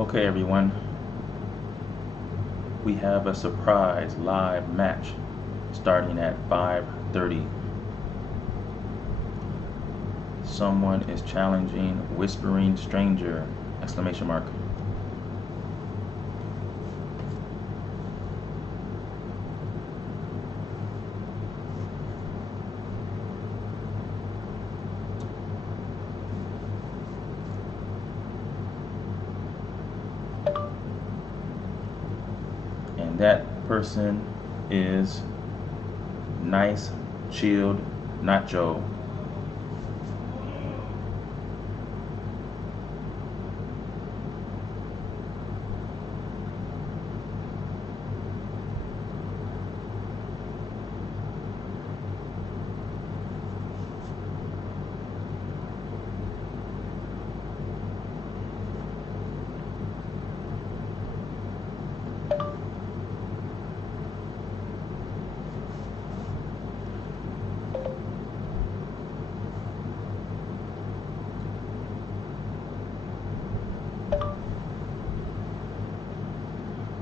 Okay, everyone, we have a surprise live match starting at 5:30. Someone is challenging Whispering Stranger! Exclamation mark. And that person is Nice Chilled Nacho.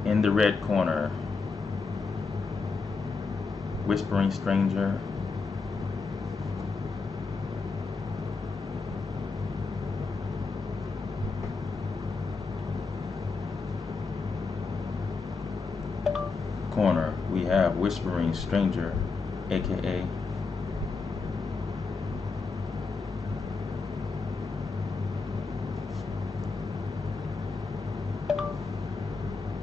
In the red corner, Whispering Stranger. Corner, we have Whispering Stranger, aka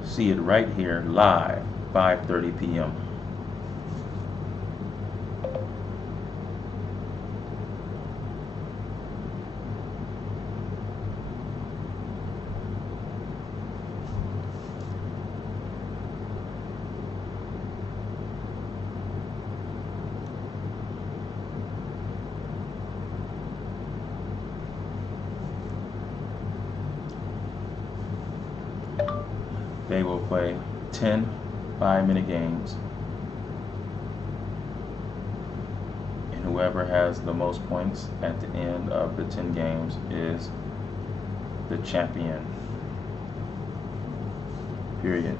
see it right here live, 5:30 p.m. They will play 10 5-minute games, and whoever has the most points at the end of the 10 games is the champion. Period.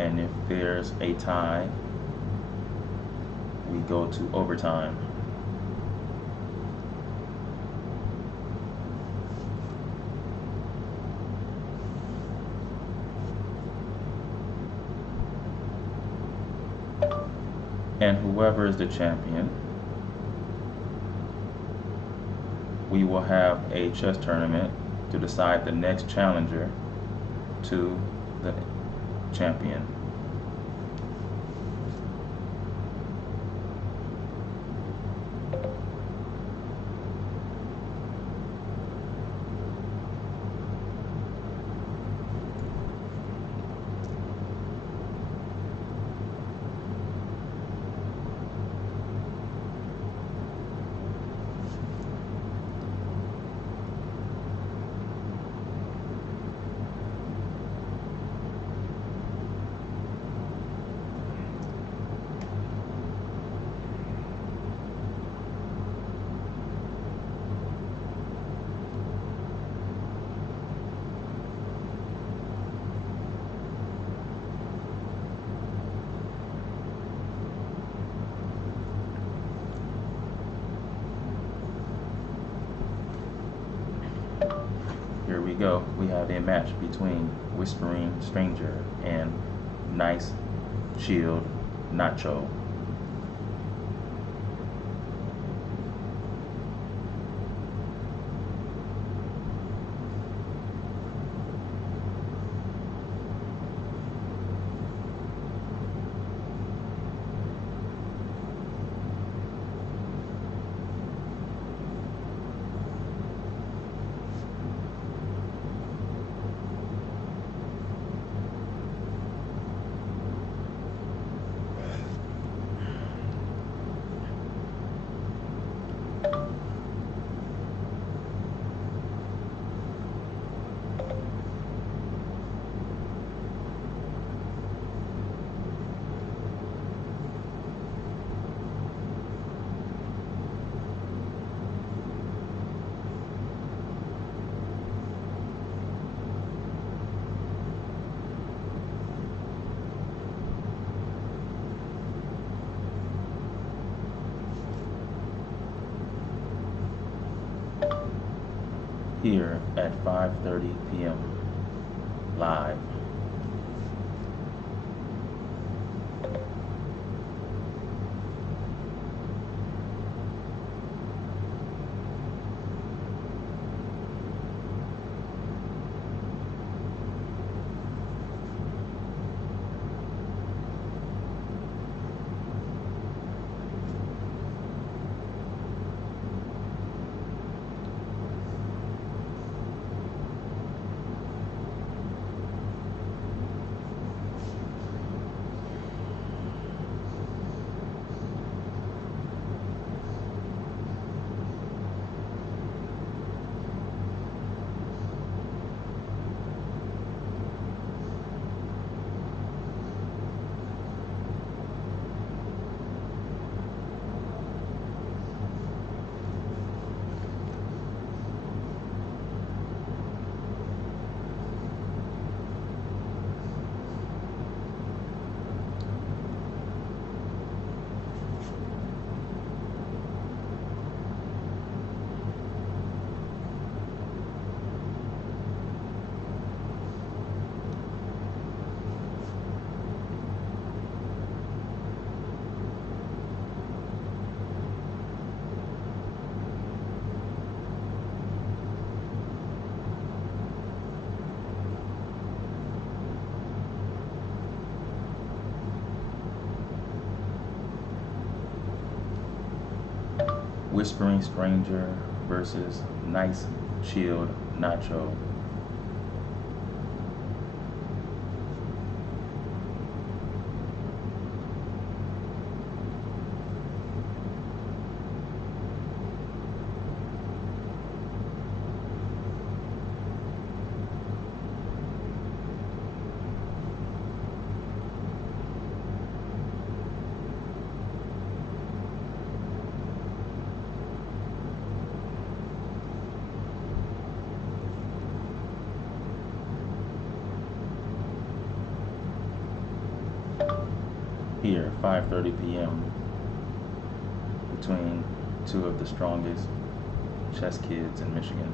And if there's a tie, we go to overtime. And whoever is the champion, we will have a chess tournament to decide the next challenger to the champion. Here we go. We have a match between Whispering Stranger and Nice Chilled Nacho. here at 5:30 p.m. live. Whispering Stranger versus Nice Chilled Nacho. Here, 5:30 p.m. between two of the strongest chess kids in Michigan.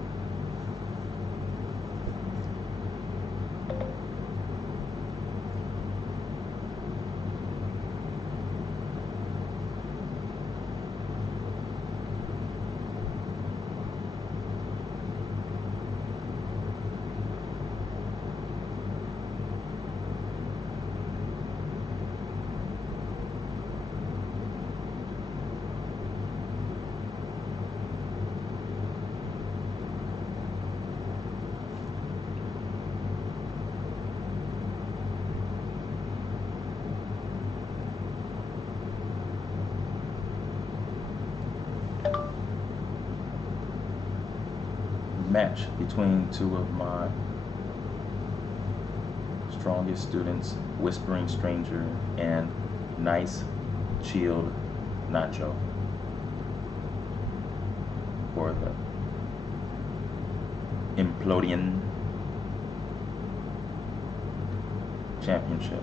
Match between two of my strongest students, Whispering Stranger and Nice Chilled Nacho, for the implodian championship.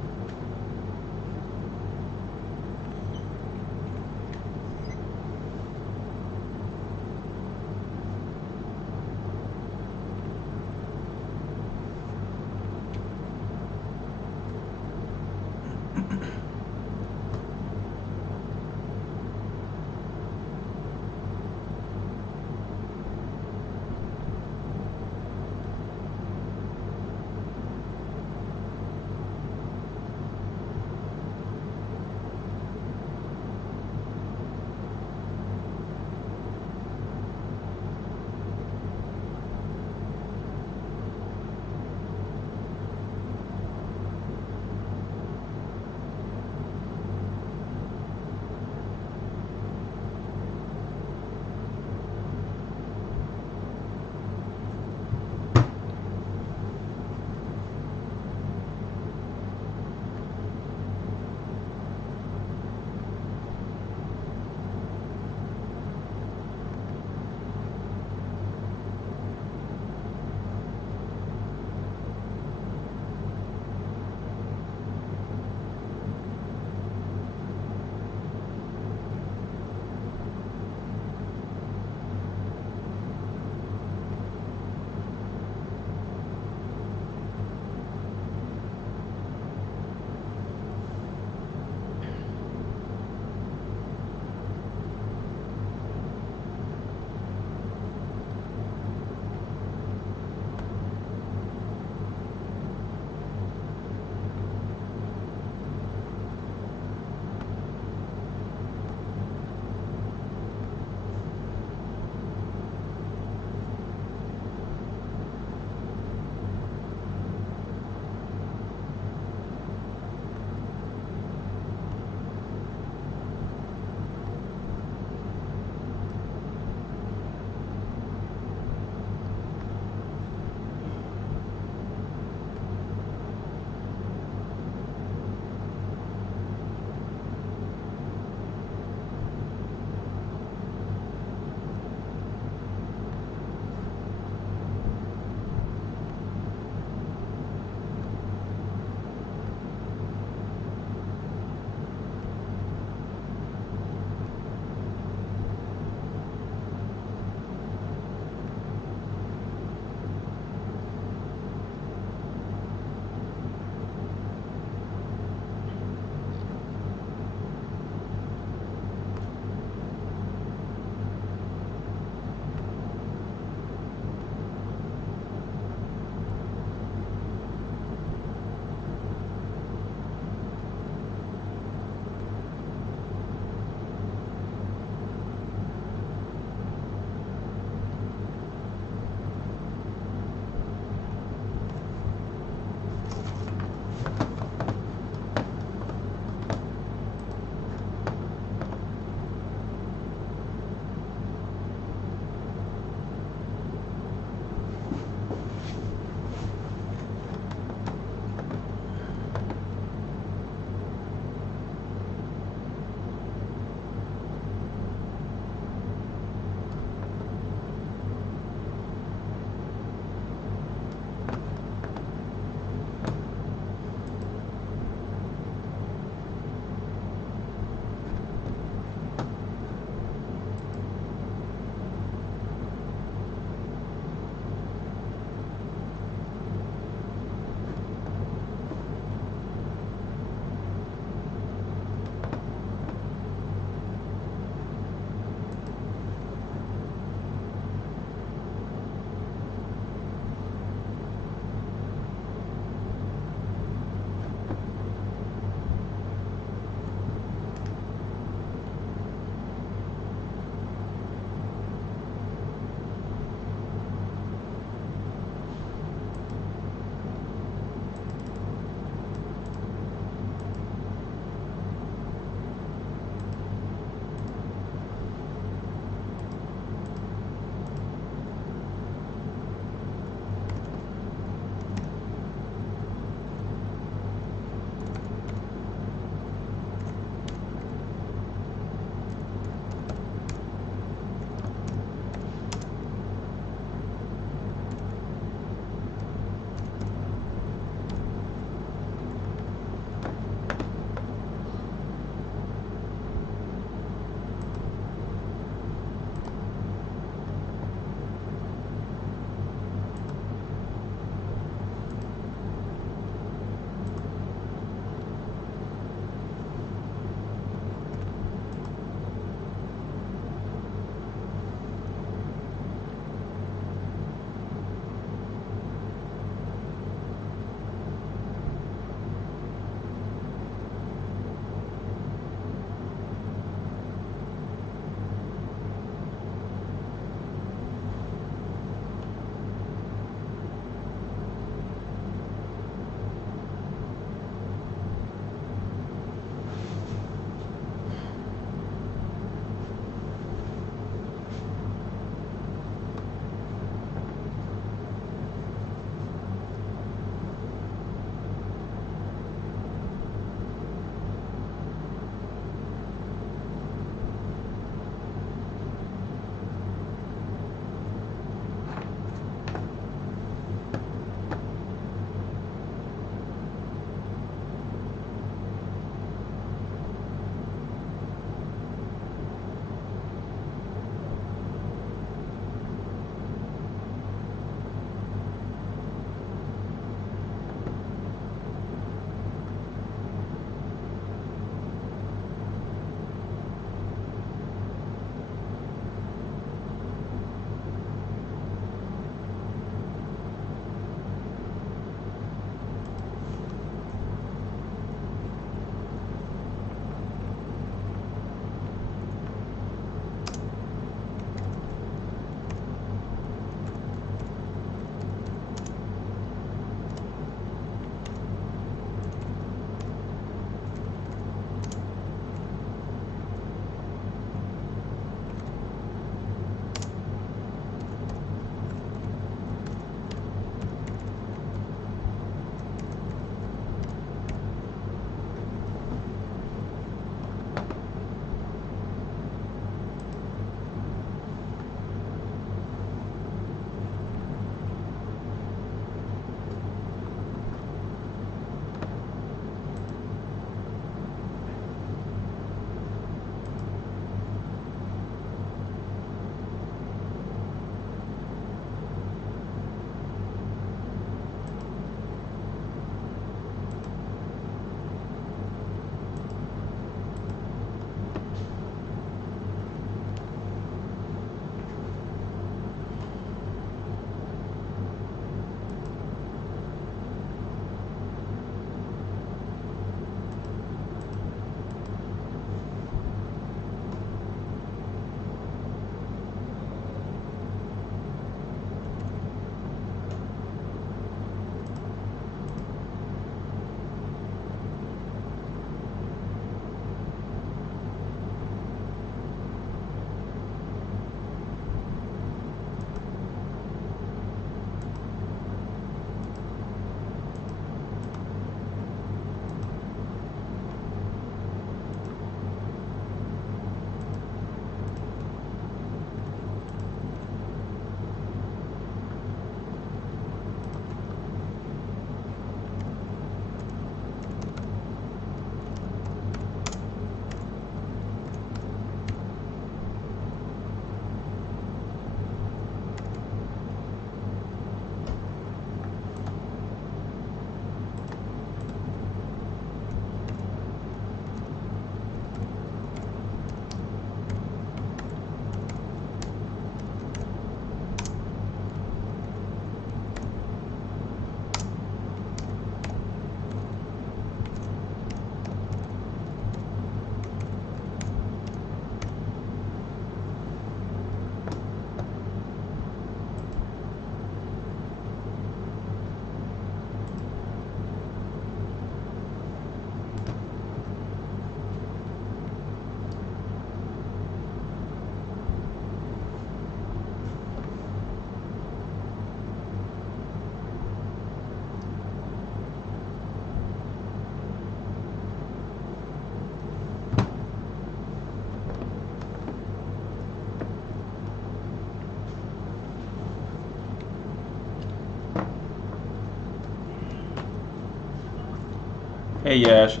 Hey Yash,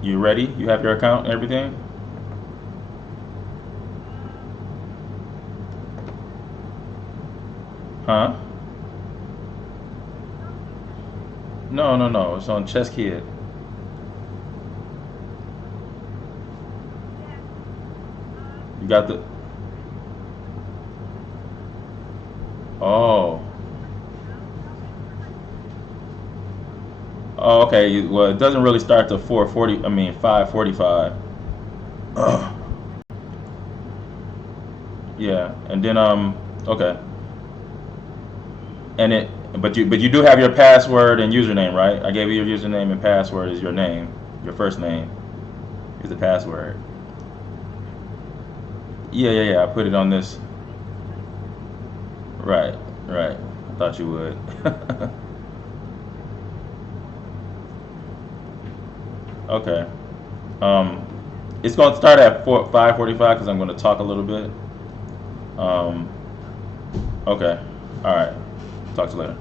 you ready? You have your account and everything? Huh? No, no, no. It's on Chess Kid. You got the. Oh. Oh, okay. Well, it doesn't really start till 4:40. I mean 5:45. Yeah, and then okay, and but you do have your password and username, right? I gave you your username and password is your name, your first name is the password. Yeah, yeah, yeah. I put it on this. Right, right. I thought you would. Okay. Um, it's going to start at 5:45 because I'm going to talk a little bit. Um, okay. All right. Talk to you later.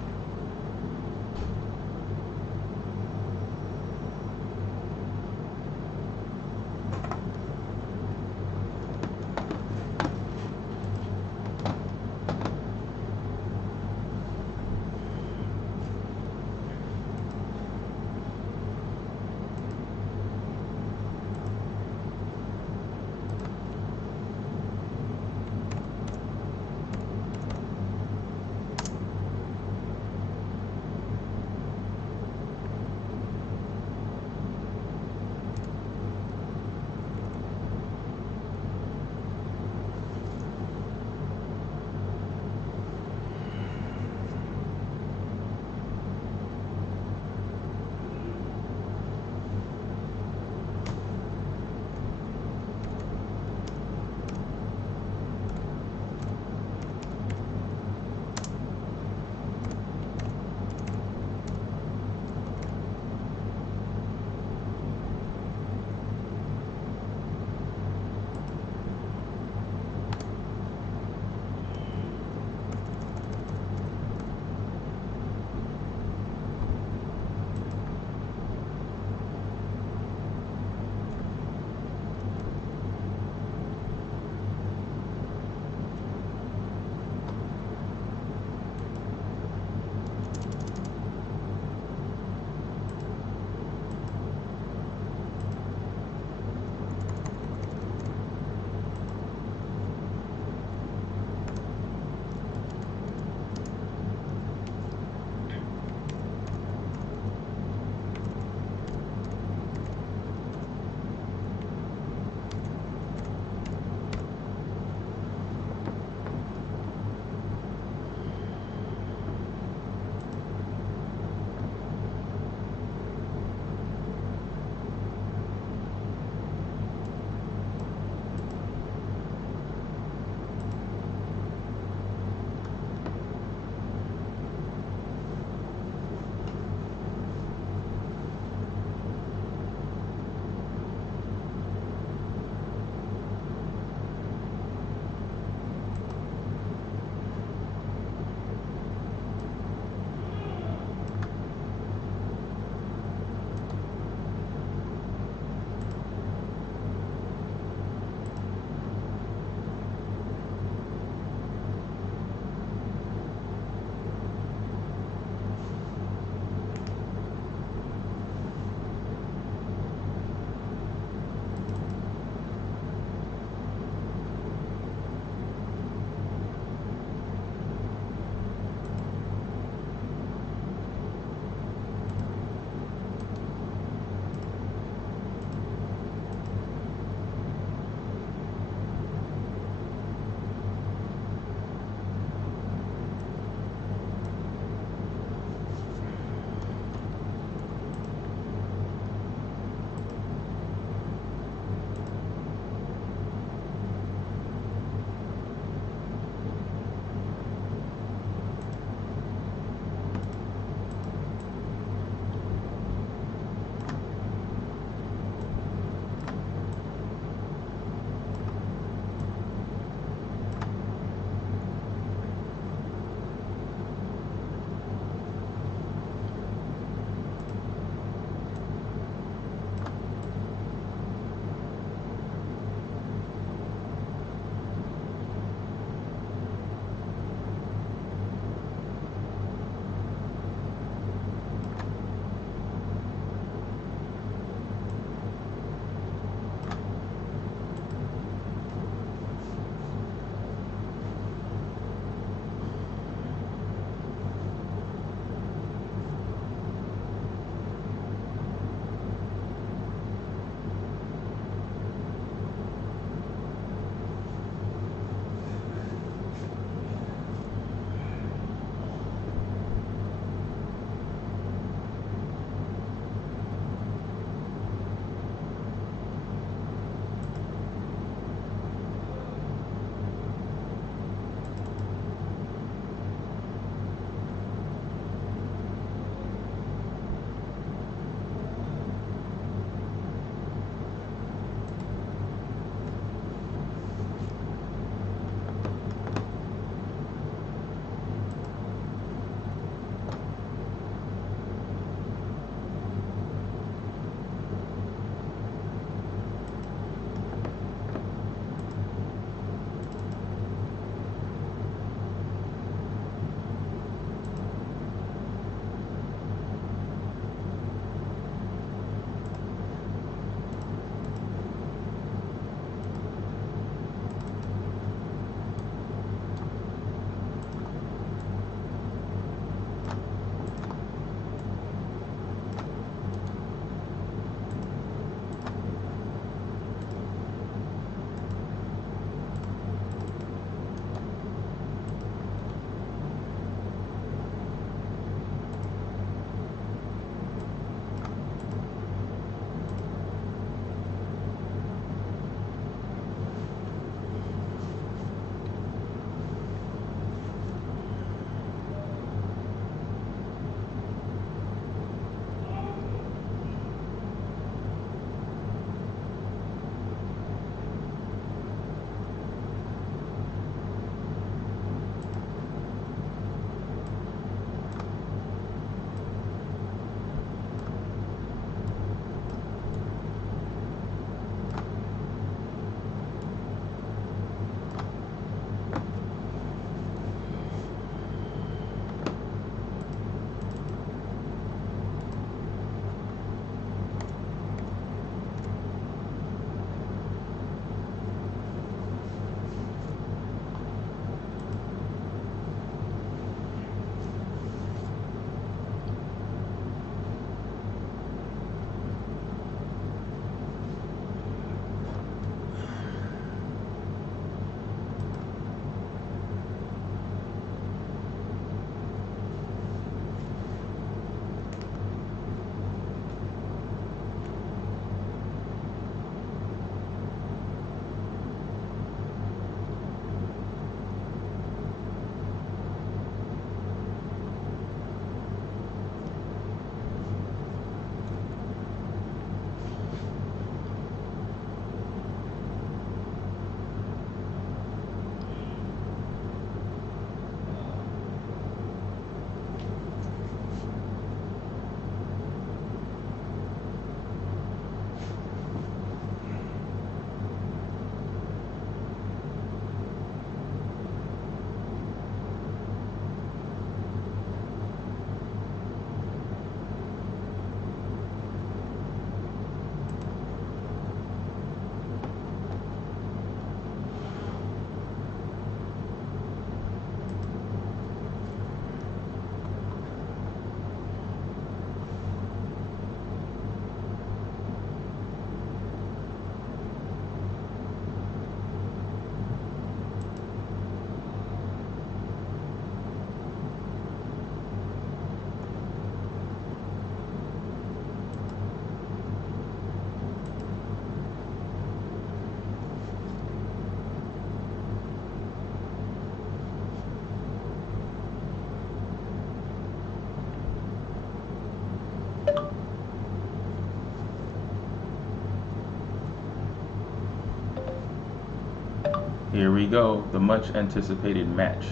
Here we go, the much anticipated match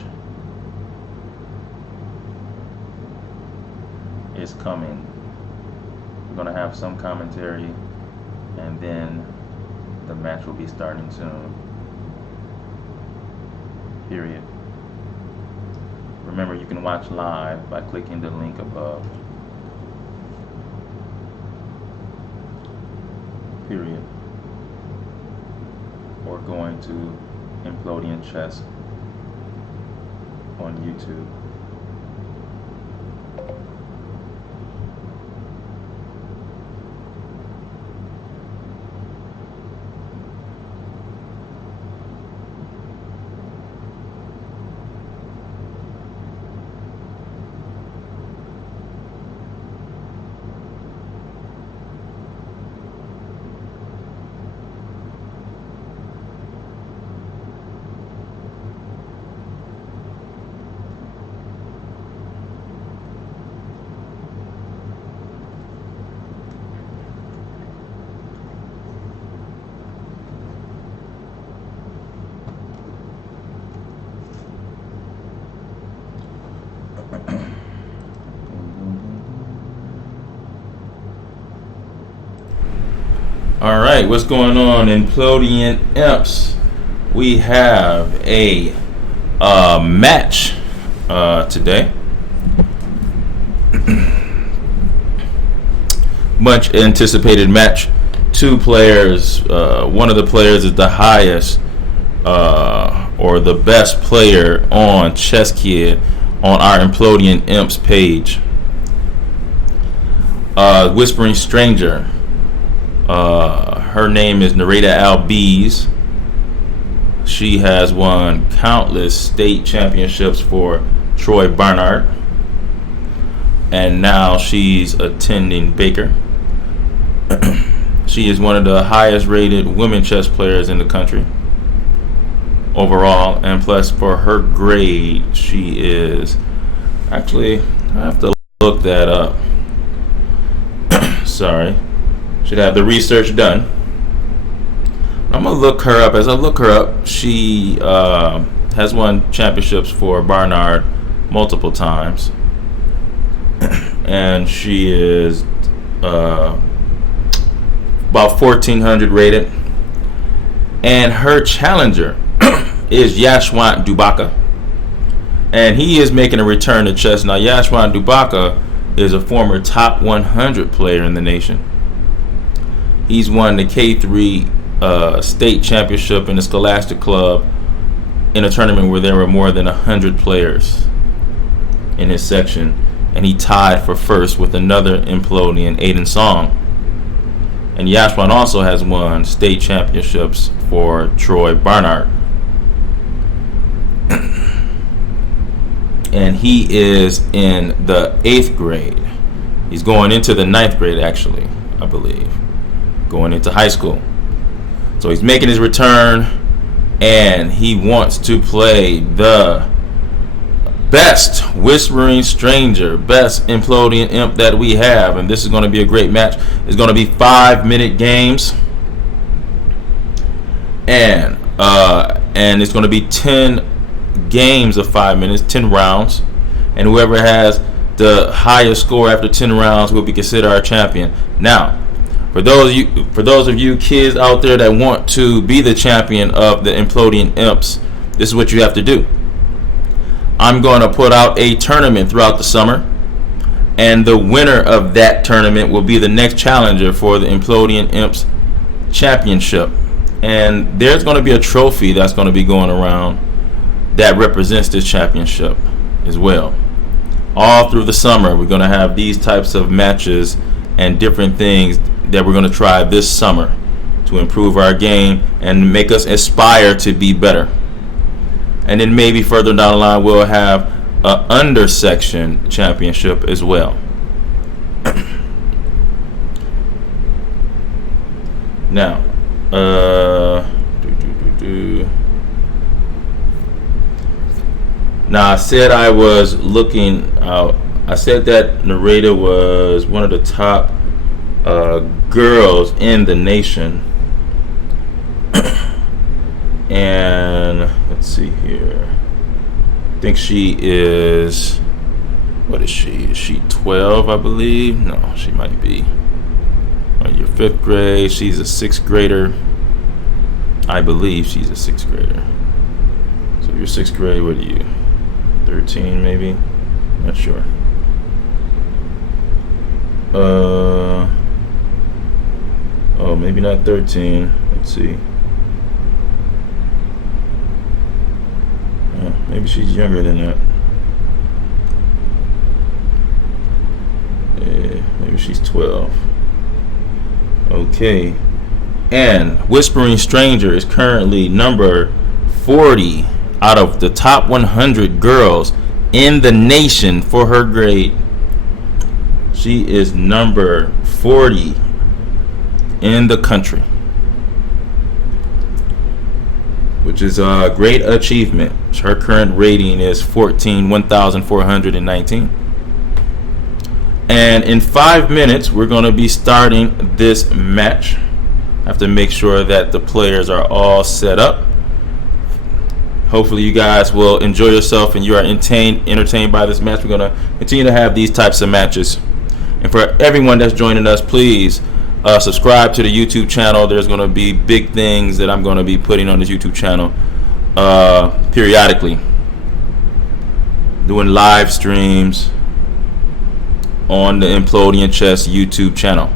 is coming. We're gonna have some commentary, and then the match will be starting soon. Period. Remember, you can watch live by clicking the link above. Period. Or going to Implodian Chess on YouTube. All right, what's going on, Implodian Imps? We have a match today. Much anticipated match. Two players. One of the players is the highest or the best player on Chess Kid on our Implodian Imps page. Whispering Stranger. Her name is Narita Albiz. She has won countless state championships for Troy Barnard, and now she's attending Baker. She is one of the highest rated women chess players in the country overall, and plus for her grade, she is actually, I have to look that up. Sorry. Should have the research done. I'm gonna look her up. As I look her up, she has won championships for Barnard multiple times, and she is about 1400 rated. And her challenger is Yashwant Dubaka, and he is making a return to chess. Now, Yashwant Dubaka is a former top 100 player in the nation. He's won the K3 state championship in the Scholastic Club in a tournament where there were more than 100 players in his section, and he tied for first with another Implodian, Aiden Song. And Yashwan also has won state championships for Troy Barnard. And he is in the 8th grade. He's going into the 9th grade, actually, I believe. Going into high school. So he's making his return, and he wants to play the best Whispering Stranger, best Implodian Imp that we have. And this is going to be a great match. It's going to be 5-minute games. And it's going to be 10 games of 5 minutes, 10 rounds. And whoever has the highest score after 10 rounds will be considered our champion. Now, For those of you kids out there that want to be the champion of the Implodian Imps, this is what you have to do. I'm going to put out a tournament throughout the summer, and the winner of that tournament will be the next challenger for the Implodian Imps Championship. And there's going to be a trophy that's going to be going around that represents this championship as well. All through the summer, we're going to have these types of matches and different things that we're going to try this summer to improve our game and make us aspire to be better. And then maybe further down the line we'll have a undersection championship as well. Now, now I said I was looking out. I said that Narita was one of the top girls in the nation, And let's see here. I think she is, what is she? Is she 12, I believe? No, she might be. You're 5th grade. She's a 6th grader. I believe she's a 6th grader. So you're 6th grade. What are you? 13 maybe? Not sure. Oh, maybe not 13. Let's see. Maybe she's younger than that. Maybe she's 12. Okay. And Whispering Stranger is currently number 40 out of the top 100 girls in the nation for her grade. She is number 40 in the country, which is a great achievement. Her current rating is 1,419. And in 5 minutes, we're going to be starting this match. I have to make sure that the players are all set up. Hopefully you guys will enjoy yourself and you are entertained by this match. We're going to continue to have these types of matches. And for everyone that's joining us, please subscribe to the YouTube channel. There's going to be big things that I'm going to be putting on this YouTube channel periodically. Doing live streams on the Implodian Chess YouTube channel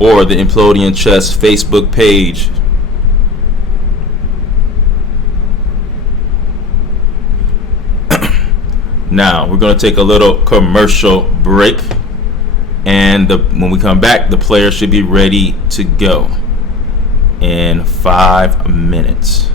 or the Implodian Chess Facebook page. Now, we're going to take a little commercial break. And when we come back, the players should be ready to go in 5 minutes.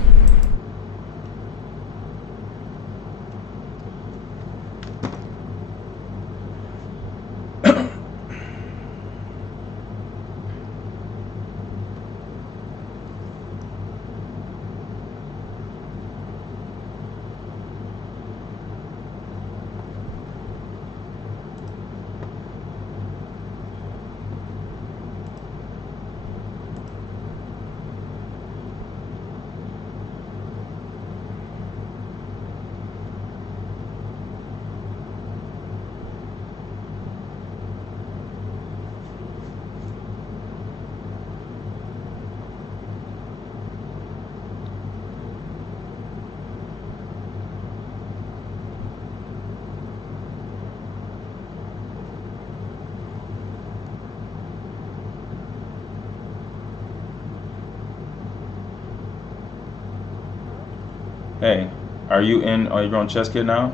Hey, are you on Chess Kit now?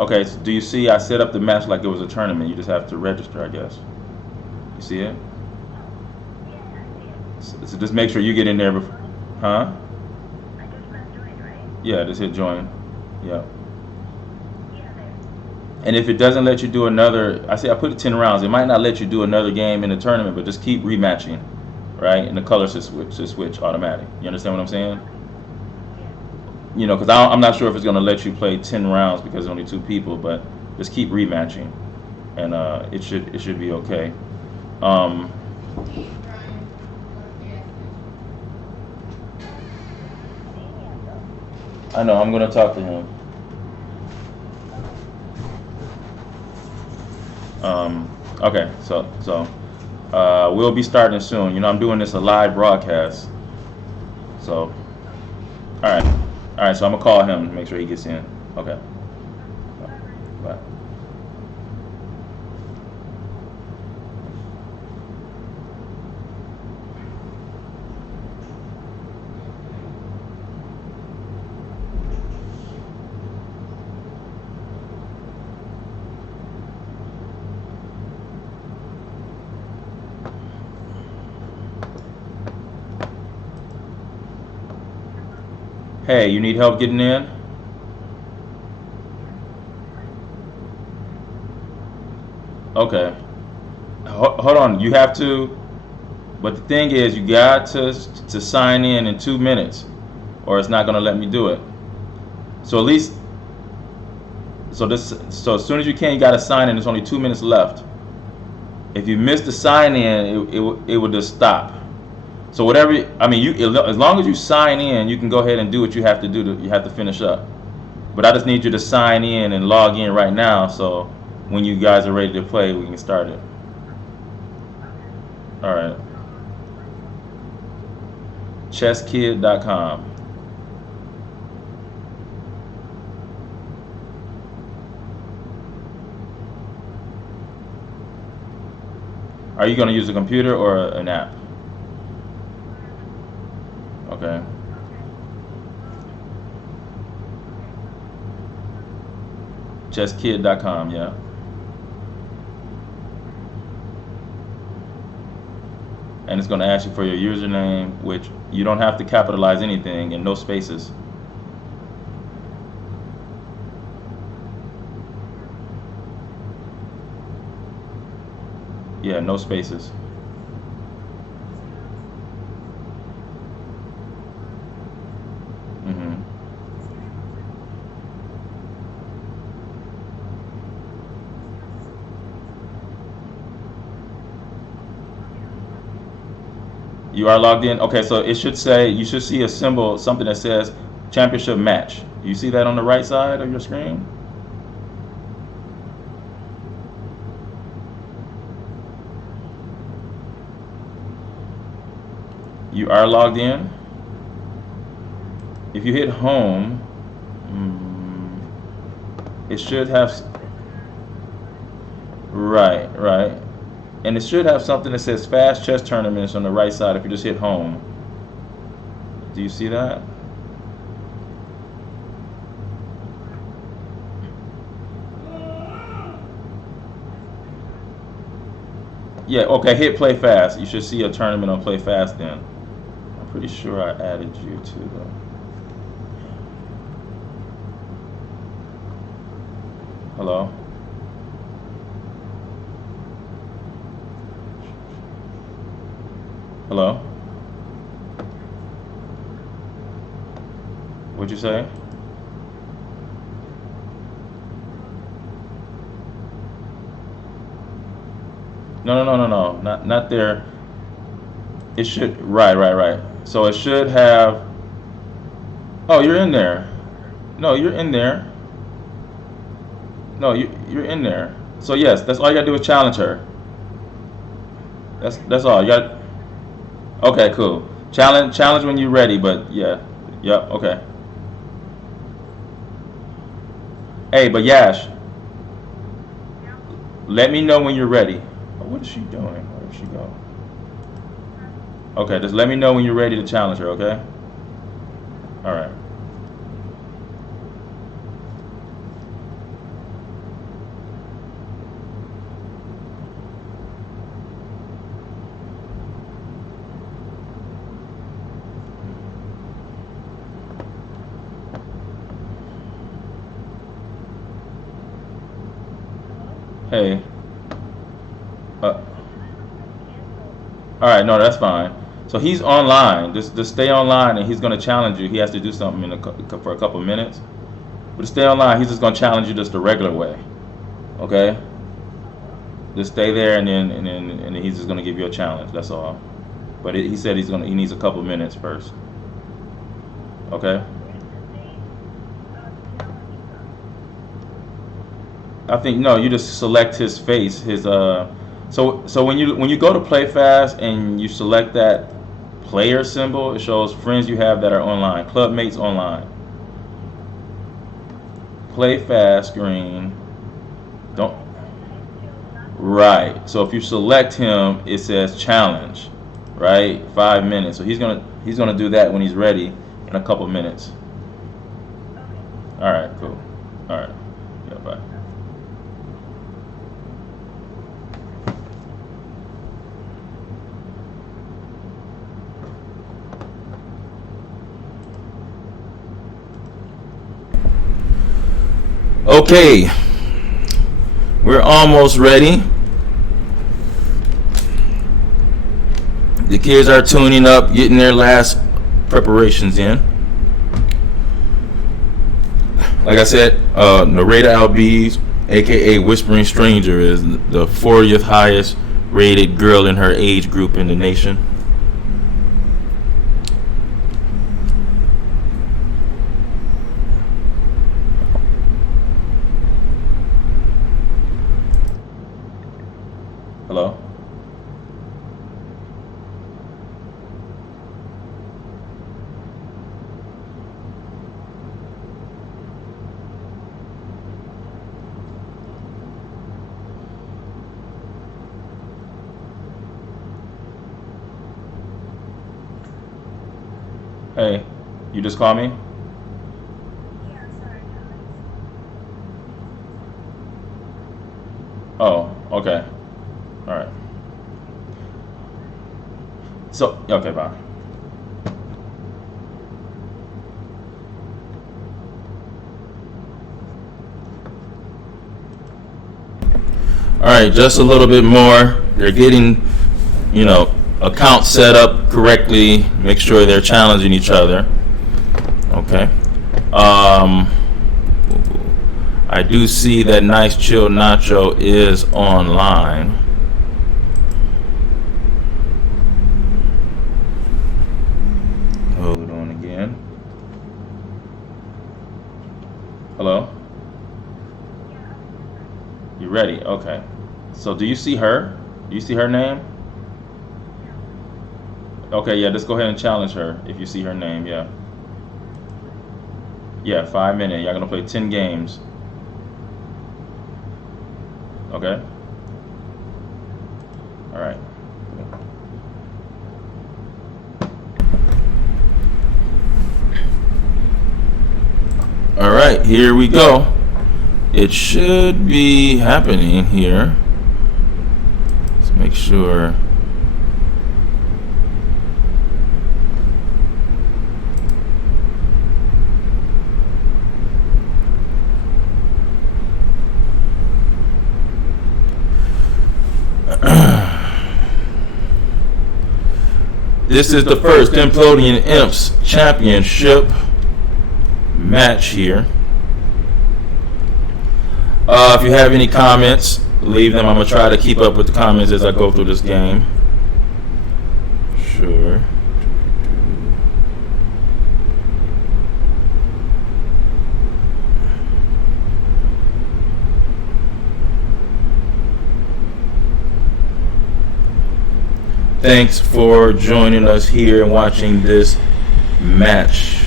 Okay, so do you see I set up the match like it was a tournament? You just have to register, I guess. You see it? So just make sure you get in there before. Huh? Yeah, just hit join. Yeah. And if it doesn't let you do another, I put it 10 rounds. It might not let you do another game in the tournament, but just keep rematching, right? And the colors should switch automatic. You understand what I'm saying? You know, because I'm not sure if it's going to let you play 10 rounds because there's only 2 people, but just keep rematching, and it should be okay. I know, I'm going to talk to him. Okay, so we'll be starting soon. You know, I'm doing this a live broadcast. So, all right. So I'm gonna call him to make sure he gets in. Okay. Bye. Hey, you need help getting in? Okay. Hold on. You have to, but the thing is, you got to sign in 2 minutes, or it's not gonna let me do it. So at least, so as soon as you can, you got to sign in. There's only 2 minutes left. If you miss the sign in, it will just stop. So whatever, I mean, as long as you sign in, you can go ahead and do what you have to do. You have to finish up. But I just need you to sign in and log in right now, so when you guys are ready to play, we can start it. All right. Chesskid.com. Are you going to use a computer or an app? Okay. Chesskid.com, yeah. And it's going to ask you for your username, which you don't have to capitalize anything, and no spaces. Yeah, no spaces. hmm You are logged in. Okay, so it should say, you should see a symbol, something that says championship match. You see that on the right side of your screen? You are logged in. If you hit home, it should have, right. And it should have something that says fast chess tournaments on the right side if you just hit home. Do you see that? Yeah, okay, hit play fast. You should see a tournament on play fast then. I'm pretty sure I added you to the... Hello? Hello? What'd you say? No. Not there. It should, right. So it should have, oh, you're in there. No, you're in there. No, you're in there. So yes, that's all you gotta do is challenge her. That's all. You got, okay, cool. Challenge when you're ready, but yeah. Yep, okay. Hey, but Yash, let me know when you're ready. Oh, what is she doing? Where did she go? Okay, just let me know when you're ready to challenge her, okay? All right. Hey. Uh, all right, no, that's fine. So he's online. Just stay online, and he's gonna challenge you. He has to do something for a couple minutes. But stay online. He's just gonna challenge you just the regular way. Okay? Just stay there, and then he's just gonna give you a challenge. That's all. But he said he needs a couple minutes first. Okay? I think no. You just select his face. So when you go to play fast and you select that player symbol, it shows friends you have that are online, club mates online. Play fast screen. Don't. Right. So if you select him, it says challenge. Right. 5 minutes. So he's gonna do that when he's ready in a couple minutes. All right. Cool. All right. Yeah. Bye. Okay, we're almost ready. The kids are tuning up, getting their last preparations in. Like I said, Narada Albiz, aka Whispering Stranger, is the 40th highest rated girl in her age group in the nation. Hello? Hey, you just call me? Oh, okay. All right. So, okay, bye. All right, just a little bit more. They're getting, accounts set up correctly. Make sure they're challenging each other. Okay. I do see that Nice Chill Nacho is online. Hold on again. Hello? You ready? Okay. So do you see her? Do you see her name? Okay, yeah, just go ahead and challenge her if you see her name, yeah. Yeah, 5 minutes. Y'all gonna play 10 games. Okay? Alright. Alright, here we go. It should be happening here. Let's make sure. This is the first Implodian Imps Championship match here. If you have any comments, leave them. I'm going to try to keep up with the comments as I go through this game. Sure. Thanks for joining us here and watching this match.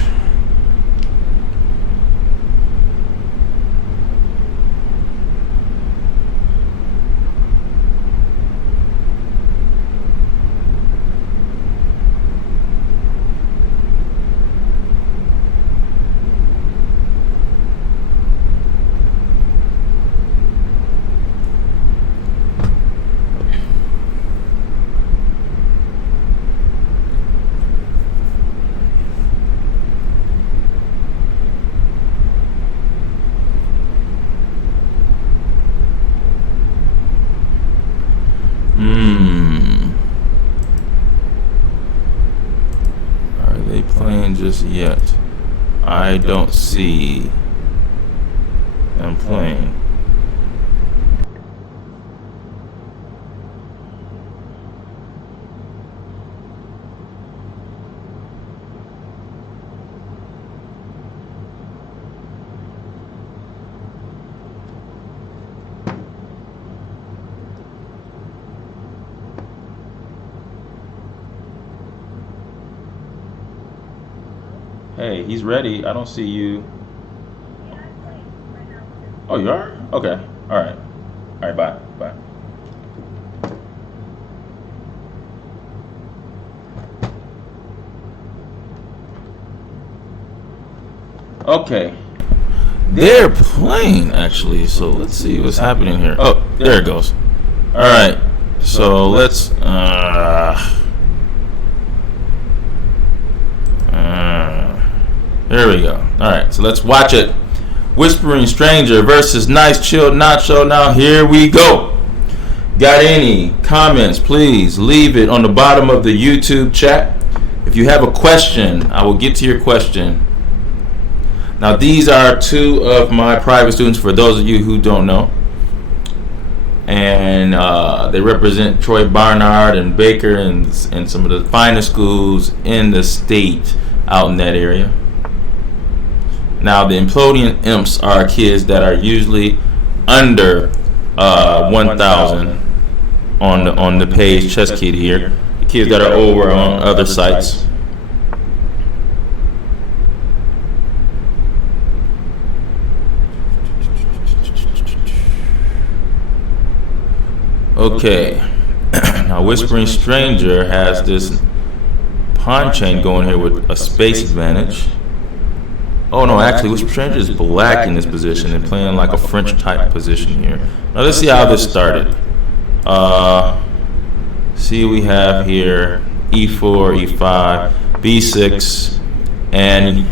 Are they playing just yet? I don't see them playing. Hey, he's ready. I don't see you. Oh, you are? Okay. All right. All right, bye. Bye. Okay. They're playing, actually. So let's see what's happening here. Oh, there it goes. All right. So let's... There we go. All right, so let's watch it. Whispering Stranger versus Nice Chill Nacho. Now here we go. Got any comments? Please leave it on the bottom of the YouTube chat. If you have a question, I will get to your question. Now these are two of my private students, for those of you who don't know. And they represent Troy Barnard and Baker and some of the finest schools in the state out in that area. Now, the Implodian Imps are kids that are usually under 1,000 on the page chess kid here. The kids that are over on other sites. Okay, now Whispering Stranger has this pawn chain going here with a space advantage. Oh no, actually Whispering Stranger is black in this position and playing like a French type position here. Now let's see how this started. See, we have here e4, e5, b6, and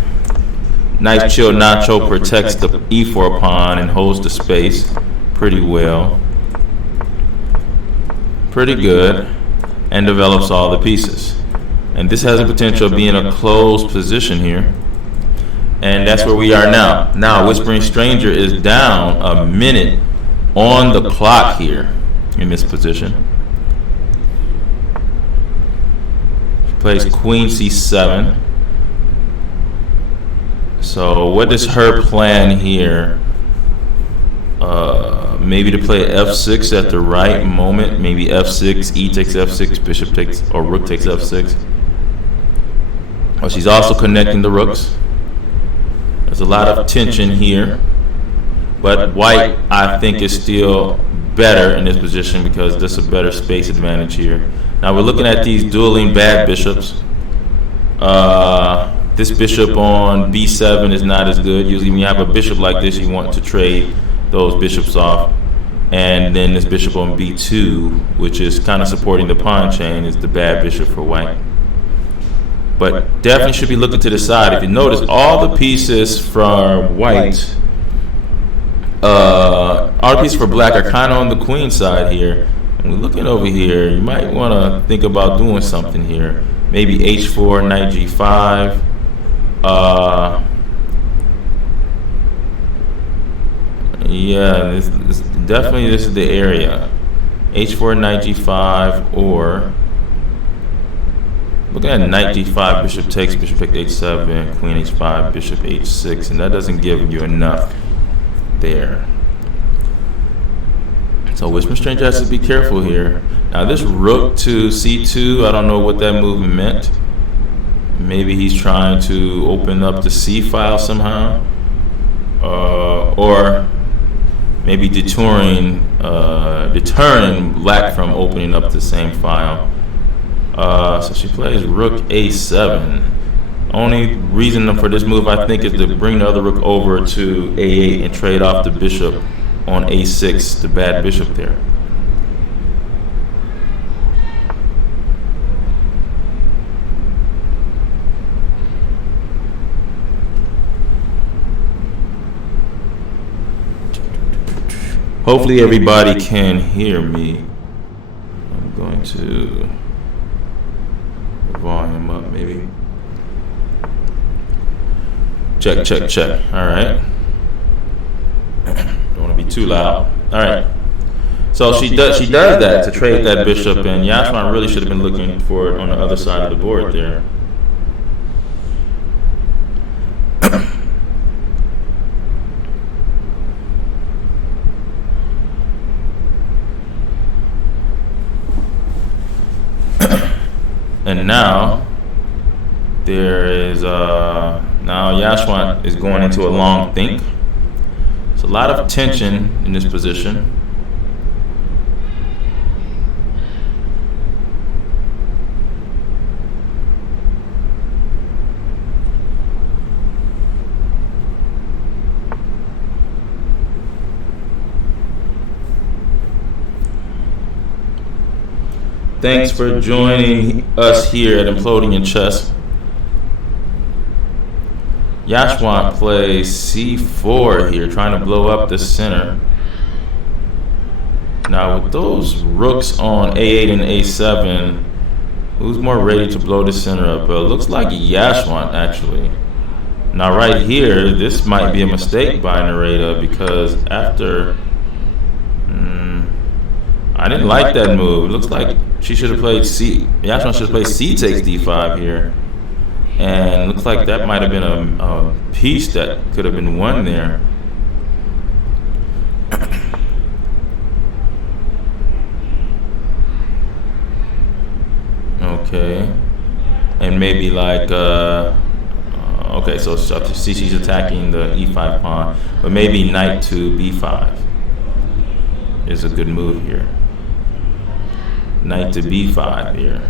nice chill Nacho protects the e4 pawn and holds the space pretty well. Pretty good, and develops all the pieces. And this has the potential of being a closed position here. And that's where we are now. Now, Whispering Stranger is down a minute on the clock here in this position. She plays Queen c7. So what is her plan here? Maybe to play f6 at the right moment. Maybe f6, e takes f6, bishop takes, or rook takes f6. Well, she's also connecting the rooks. There's a lot of tension here, but white, I think, is still better in this position because there's a better space advantage here. Now we're looking at these dueling bad bishops. This bishop on b7 is not as good. Usually when you have a bishop like this, you want to trade those bishops off. And then this bishop on b2, which is kind of supporting the pawn chain, is the bad bishop for white. But definitely should be looking to the side. If you notice, all the pieces for white, all the pieces for black are kind of on the queen side here. When we're looking over here, you might want to think about doing something here. Maybe h4, knight g5. Yeah, this definitely this is the area. h4, knight g5, or looking at knight d5, bishop takes, bishop takes h7, queen h5, bishop h6, and that doesn't give you enough there. So Whispering Stranger has to be careful here. Now this rook to c2, I don't know what that move meant. Maybe he's trying to open up the c file somehow, or maybe deterring black from opening up the same file. So she plays rook a7. Only reason for this move, I think, is to bring the other rook over to a8 and trade off the bishop on a6, the bad bishop there. Hopefully everybody can hear me. I'm going to volume up maybe. Check, check, check. All right. Don't want to be too loud. All right. So she does that to trade that bishop, and Yashwan really should have been looking for it on the other side of the board there. And now there is now Yashwan is going into a long think. There's a lot of tension in this position. Thanks for joining us here at Implodian Chess. Yashwan plays c4 here, trying to blow up the center. Now with those rooks on a8 and a7, who's more ready to blow the center up? It looks like Yashwan, actually. Now right here, this might be a mistake by Nareda, because after... I didn't like that move. It looks like she should have played c. Yashwan should have played c takes d5 here. And looks like that might have been a piece that could have been won there. Okay. And maybe like, okay, so see she's attacking the e5 pawn, but maybe knight to b5 is a good move here. Knight to b5 here.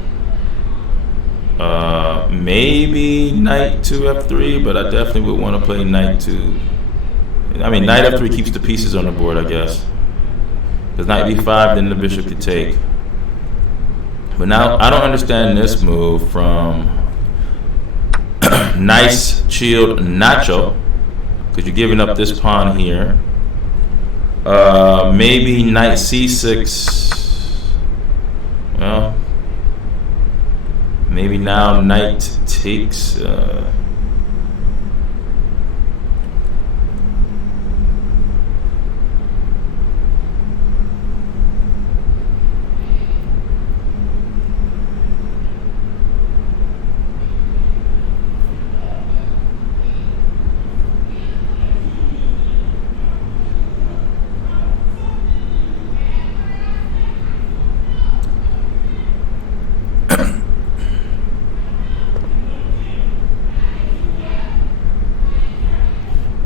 Maybe knight to f3, but I definitely would want to play knight to. I mean, knight f3 keeps the pieces on the board, I guess. Because knight b5, then the bishop could take. But now I don't understand this move from nice chilled Nacho, because you're giving up this pawn here. Maybe knight c6. Well, maybe now knight takes.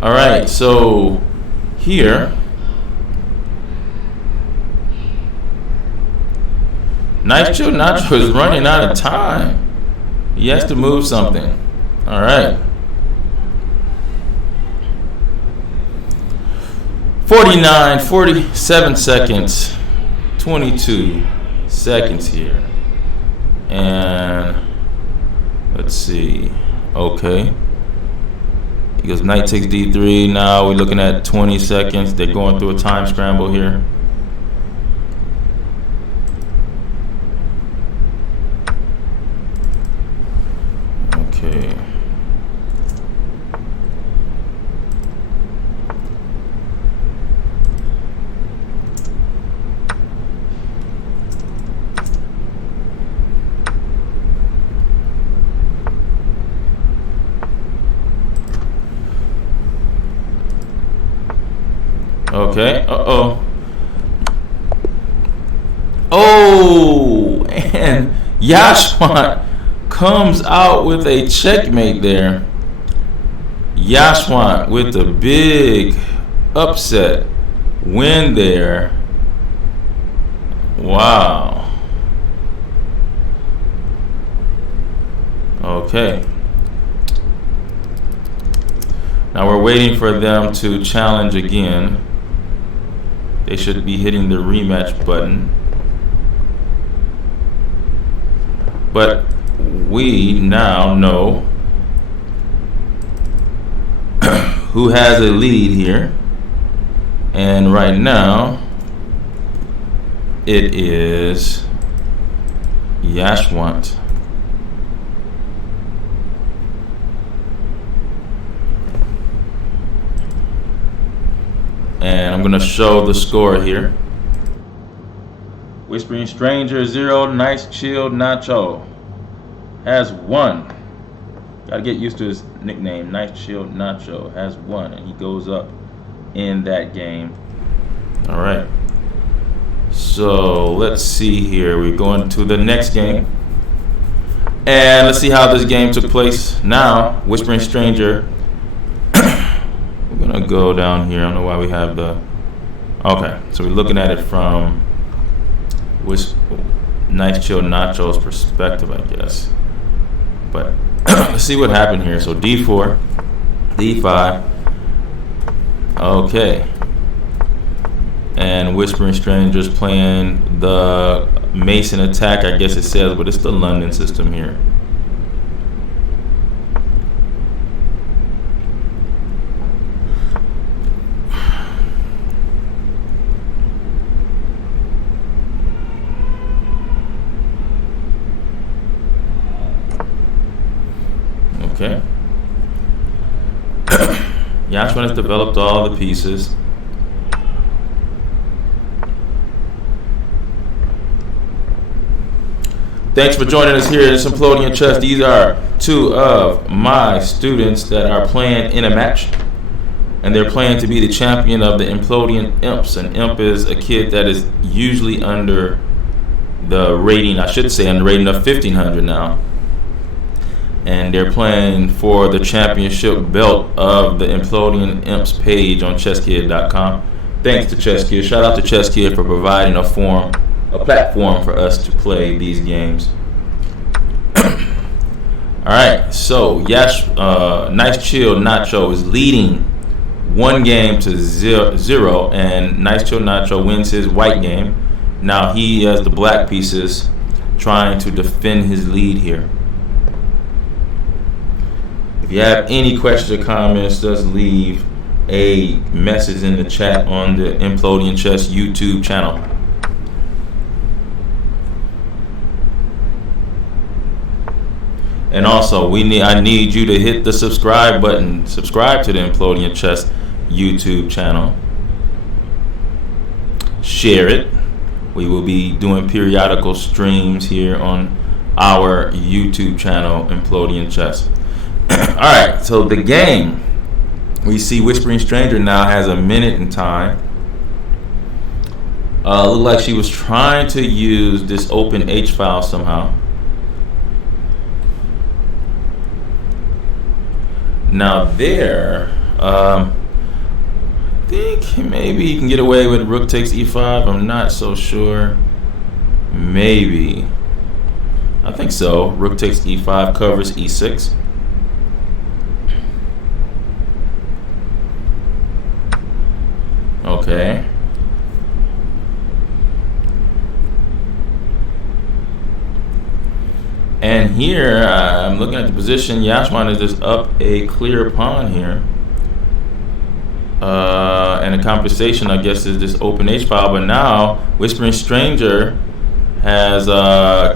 All right, so here, Nice Chill Nacho is running out of time. He has to move something. All right. 47 seconds, 22 seconds here. And let's see. Okay. He goes knight takes d3. Now we're looking at 20 seconds. They're going through a time scramble here. Okay. Okay. Uh-oh. Oh, and Yashwant comes out with a checkmate there. Yashwant with a big upset win there. Wow. Okay. Now we're waiting for them to challenge again. They should be hitting the rematch button. But we now know who has a lead here. And right now, it is Yashwant. And I'm going to show the score here. Whispering Stranger 0, Nice Chill Nacho has won. Got to get used to his nickname. Nice Chill Nacho has won, and he goes up in that game. All right. So let's see here. We're going to the next game. And let's see how this game took place. Now, Whispering Stranger. We're going to go down here. I don't know why we have the... Okay, so we're looking at it from Nice Chill Nacho's perspective, I guess. But let's see what happened here. So d4, d5. Okay. And Whispering Stranger's playing the Mason attack, I guess it says, but it's the London system here. Okay. Yashwant has developed all the pieces. Thanks for joining us here in Implodian Chess. These are two of my students that are playing in a match. And they're playing to be the champion of the Implodian Imps. An imp is a kid that is usually under the rating, I should say, on the rating of 1,500 now. And they're playing for the championship belt of the Implodian Imps page on ChessKid.com. Thanks to ChessKid. Shout out to ChessKid for providing a platform for us to play these games. All right, so Nice Chill Nacho is leading 1 game to 0, and Nice Chill Nacho wins his white game. Now he has the black pieces trying to defend his lead here. If you have any questions or comments, just leave a message in the chat on the Implodian Chess YouTube channel. And also, I need you to hit the subscribe button. Subscribe to the Implodian Chess YouTube channel. Share it. We will be doing periodical streams here on our YouTube channel, Implodian Chess. Alright, so the game, we see Whispering Stranger now has a minute in time. Looked like she was trying to use this open H file somehow. Now there, I think maybe he can get away with rook takes e5. I'm not so sure. Maybe. I think so. Rook takes e5 covers e6. Okay. And here, I'm looking at the position. Yashwan is just up a clear pawn here. And the compensation, I guess, is this open H file. But now, Whispering Stranger has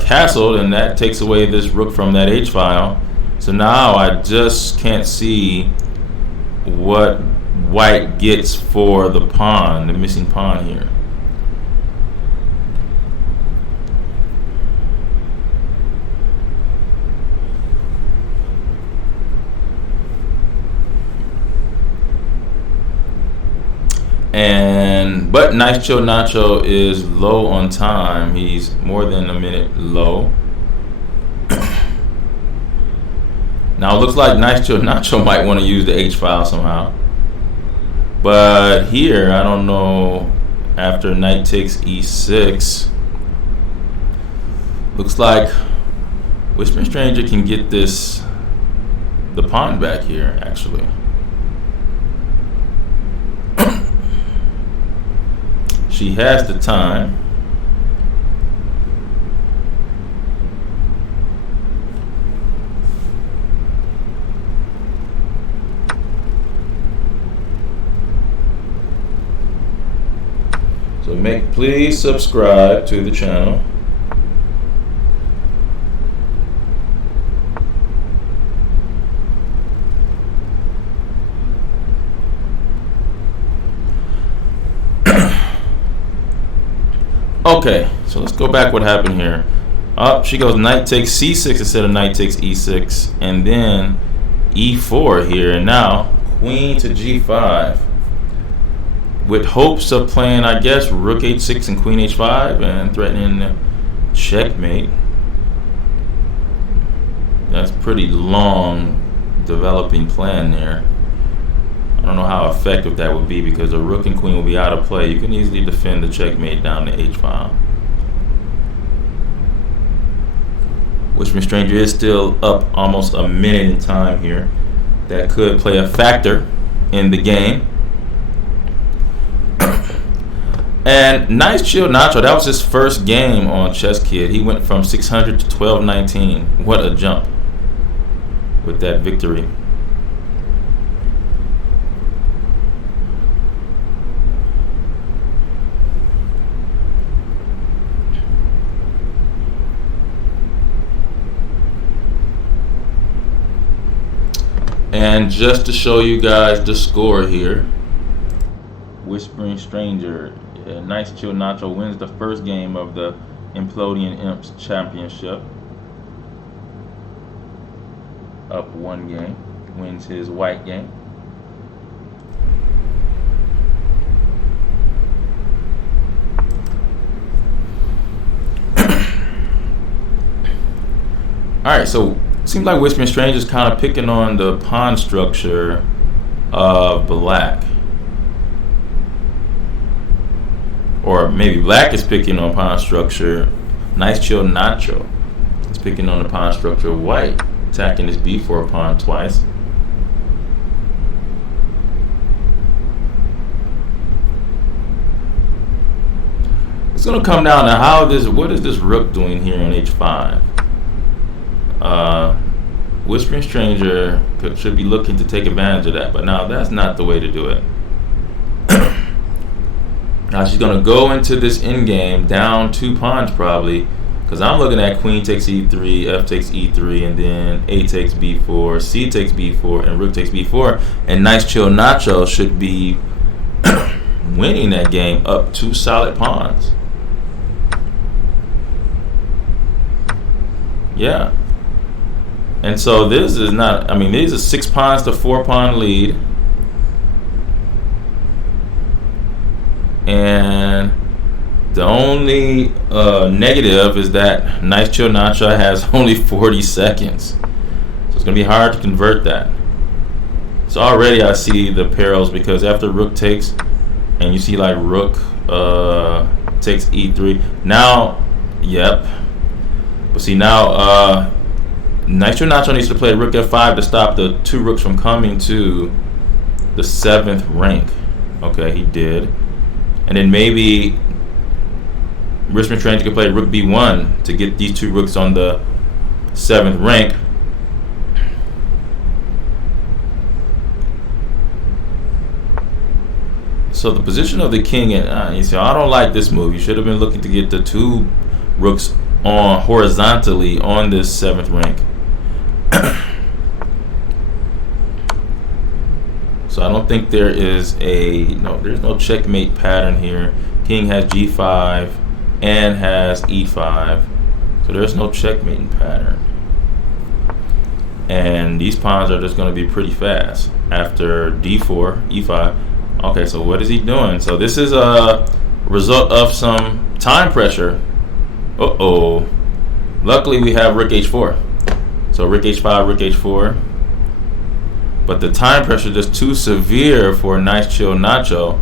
castled, and that takes away this rook from that H file. So now I just can't see what white gets for the pawn, the missing pawn here. But Nice Chill Nacho is low on time. He's more than a minute low. Now it looks like Nice Chill Nacho might want to use the H file somehow. But here, I don't know, after knight takes e6, looks like Whispering Stranger can get the pawn back here, actually. She has the time. So please subscribe to the channel. Okay, so let's go back what happened here. Up, she goes knight takes c6 instead of knight takes e6, and then e4 here, and now queen to g5 with hopes of playing, I guess, rook h6 and queen h5 and threatening checkmate. That's pretty long developing plan there. I don't know how effective that would be because the rook and queen will be out of play. You can easily defend the checkmate down the h file. Whispering Stranger is still up almost a minute in time here. That could play a factor in the game. And Nice Chill Nacho, that was his first game on Chess Kid. He went from 600 to 1219. What a jump with that victory. And just to show you guys the score here, Whispering Stranger, Nice Chill Nacho wins the first game of the Implodian Imps Championship. Up 1 game, wins his white game. right, so seems like Whispering Strange is kind of picking on the pawn structure of black. Or maybe black is picking on pawn structure. Nice chill Nacho is picking on the pawn structure of white, attacking this b4 pawn twice. It's going to come down to what is this rook doing here on h5? Whispering Stranger should be looking to take advantage of that, but now that's not the way to do it. Now she's going to go into this endgame down 2 pawns probably, because I'm looking at queen takes e3, f takes e3, and then a takes b4, c takes b4, and rook takes b4, and Nice Chill Nacho should be winning that game up 2 solid pawns. Yeah. And so this is not, I mean, these are 6 pawns to 4 pawn lead. And the only negative is that Nice Chill Nacho has only 40 seconds. So it's going to be hard to convert that. So already I see the perils, because after rook takes, and you see like rook takes e3. Now, yep. But see now, Nice Chill Nacho needs to play rook f5 to stop the 2 rooks from coming to the 7th rank. Okay, he did. And then maybe Whispering Strange could play rook b1 to get these 2 rooks on the 7th rank. So the position of the king, and you say, I don't like this move. You should have been looking to get the 2 rooks on horizontally on this 7th rank. So I don't think there is there's no checkmate pattern here. King has g5 and has e5, so there's no checkmating pattern. And these pawns are just going to be pretty fast after d4, e5. Okay, so what is he doing? So this is a result of some time pressure. Luckily we have rook h4. So rook h5, rook h4. But the time pressure is just too severe for Nice Chill Nacho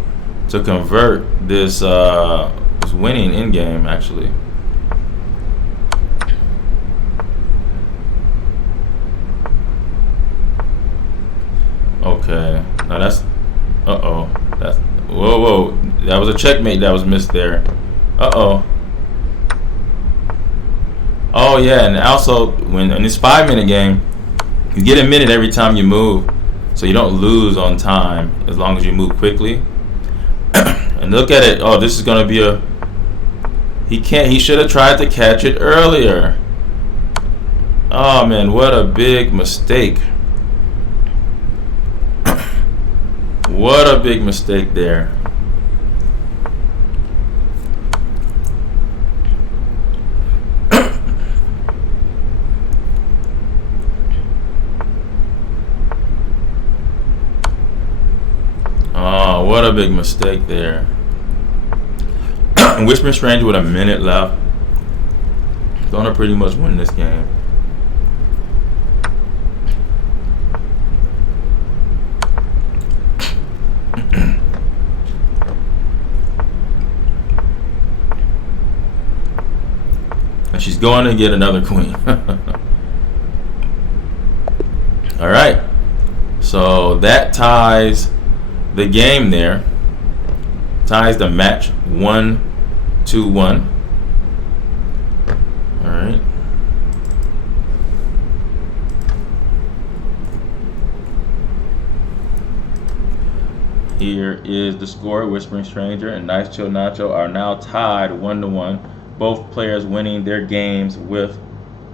to convert this winning endgame, actually. Okay. Now that's... That's... Whoa. That was a checkmate that was missed there. Oh yeah, and also when in this 5-minute game, you get a minute every time you move, so you don't lose on time as long as you move quickly. And look at it. Oh, this is gonna be a... He should have tried to catch it earlier. Oh man, what a big mistake. What a big mistake there. Oh, what a big mistake there. Whispering Strange with a minute left. Gonna pretty much win this game. And she's going to get another queen. All right. So that ties the game there. Ties the match 1-1. All right. Here is the score. Whispering Stranger and Nice Chill Nacho are now tied 1-1. Both players winning their games with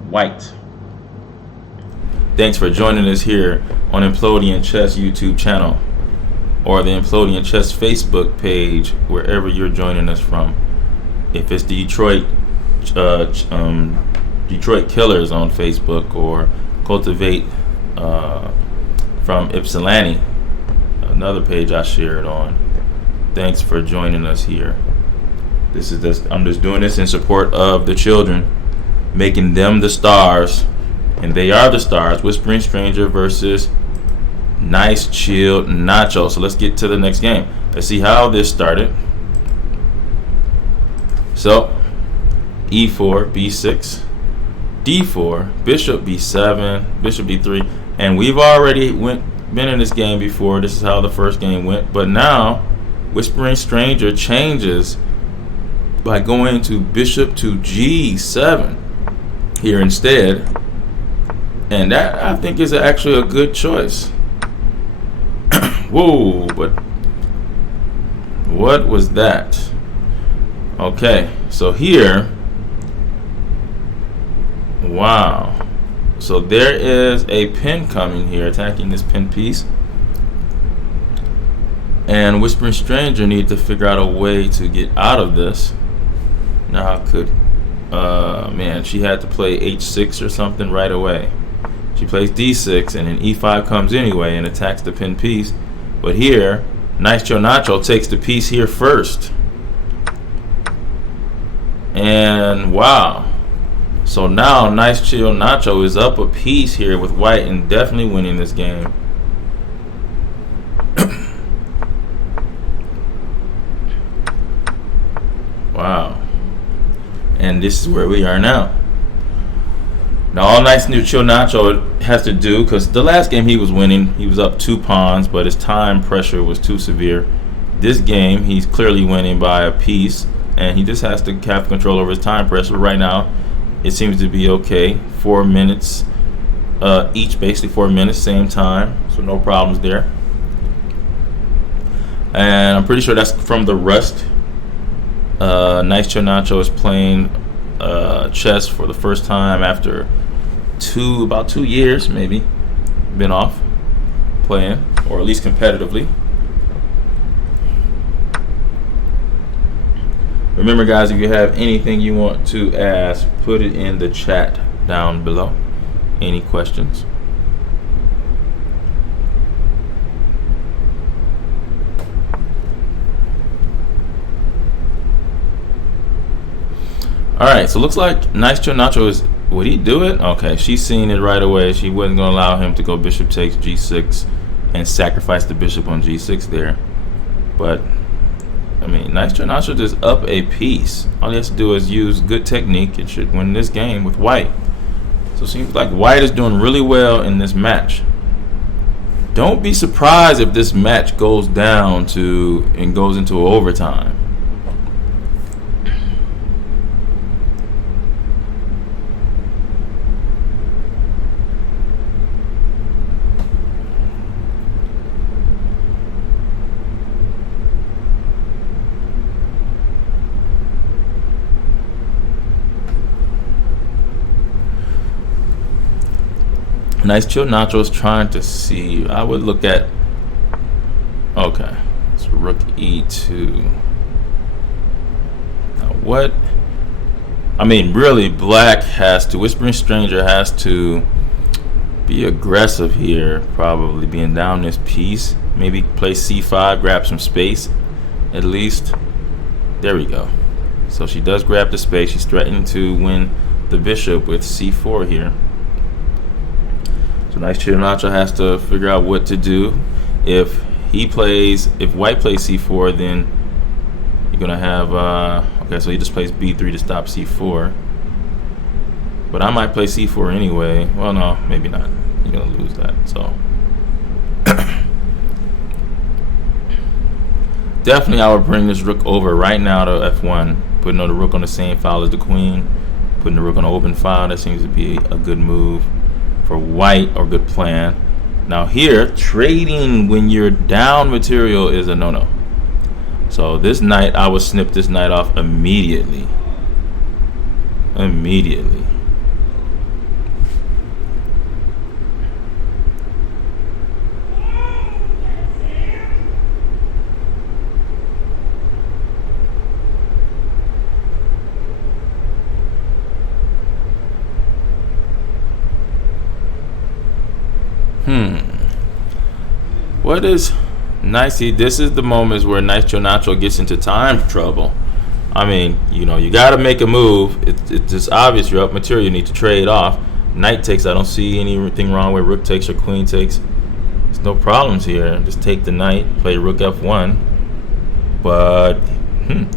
white. Thanks for joining us here on Implodian Chess YouTube channel, or the Implodian Chess Facebook page, wherever you're joining us from. If it's Detroit Killers on Facebook, or Cultivate from Ypsilanti, another page I shared on. Thanks for joining us here. I'm just doing this in support of the children, making them the stars And they are the stars. Whispering Stranger versus Nice Chill Nacho. So let's get to the next game. Let's see how this started. So E4, B6, D4, Bishop B7, Bishop B3, and we've already been in this game before. This is how the first game went, but now Whispering Stranger changes by going to Bishop to G7 here instead, and that I think is actually a good choice. Whoa, but what was that? Okay, so here, wow. So there is a pin coming here, attacking this pin piece. And Whispering Stranger needs to figure out a way to get out of this. Now how could, man, she had to play H6 or something right away. She plays D6 and then E5 comes anyway and attacks the pin piece. But here, Nice Chill Nacho takes the piece here first. And wow. So now Nice Chill Nacho is up a piece here with white and definitely winning this game. Wow. And this is where we are now. Now all Nice Chill Nacho has to do, because the last game he was winning, he was up 2 pawns, but his time pressure was too severe. This game he's clearly winning by a piece, and he just has to have control over his time pressure. Right now it seems to be okay. 4 minutes each, basically 4 minutes, same time, so no problems there. And I'm pretty sure that's from the rust. Nice Chill Nacho is playing chess for the first time after about 2 years, maybe been off playing, or at least competitively. Remember guys, if you have anything you want to ask, put it in the chat down below. Any questions? Alright, so looks like Nice Chill Nacho is, would he do it? Okay, she's seen it right away. She wasn't going to allow him to go bishop takes G6 and sacrifice the bishop on G6 there. But I mean, Nice Chill Nacho just up a piece. All he has to do is use good technique and should win this game with white. So it seems like white is doing really well in this match. Don't be surprised if this match goes down to and goes into overtime. Nice Chill Nacho is trying to see. I would look at. Okay, it's Rook E2. Now what? I mean, really, Black has to. Whispering Stranger has to be aggressive here. Probably being down this piece. Maybe play C5, grab some space, at least. There we go. So she does grab the space. She's threatening to win the bishop with C4 here. So Nice Chill Nacho has to figure out what to do. If white plays C4, then you're gonna have okay, so he just plays B3 to stop C4. But I might play C4 anyway. Well, no, maybe not. You're gonna lose that. So definitely I would bring this rook over right now to F1, putting the rook on the same file as the queen, putting the rook on an open file. That seems to be a good move for white, or good plan. Now here, trading when you're down material is a no-no. So this knight, I would snip this knight off immediately. Immediately. What is nice? This is the moments where Nice Chill Nacho gets into time trouble. I mean, you know, you got to make a move. It's just obvious you're up material. You need to trade off. Knight takes. I don't see anything wrong with rook takes or queen takes. There's no problems here. Just take the knight, play rook f1. But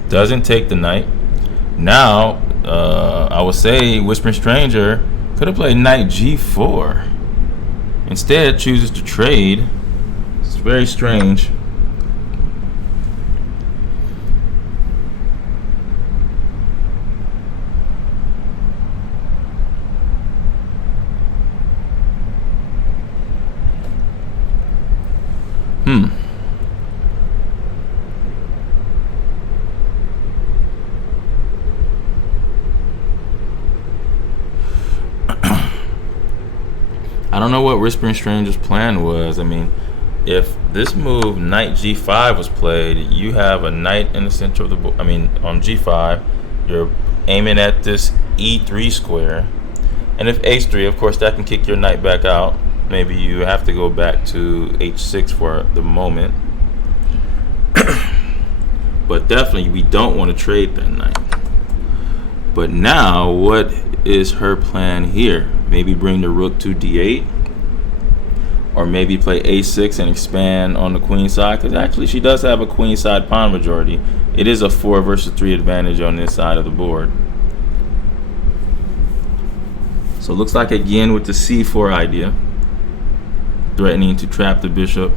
doesn't take the knight. Now, I would say Whispering Stranger could have played knight g4. Instead, chooses to trade. It's very strange. I don't know what Whispering Stranger's plan was. I mean, if this move, knight g5, was played, you have a knight in the center of the board. I mean, on g5, you're aiming at this e3 square. And if h3, of course, that can kick your knight back out. Maybe you have to go back to h6 for the moment. But definitely, we don't want to trade that knight. But now, what is her plan here? Maybe bring the rook to d8, or maybe play a6 and expand on the queen side, because actually she does have a queen side pawn majority. It is a 4 versus 3 advantage on this side of the board. So it looks like, again, with the c4 idea, threatening to trap the bishop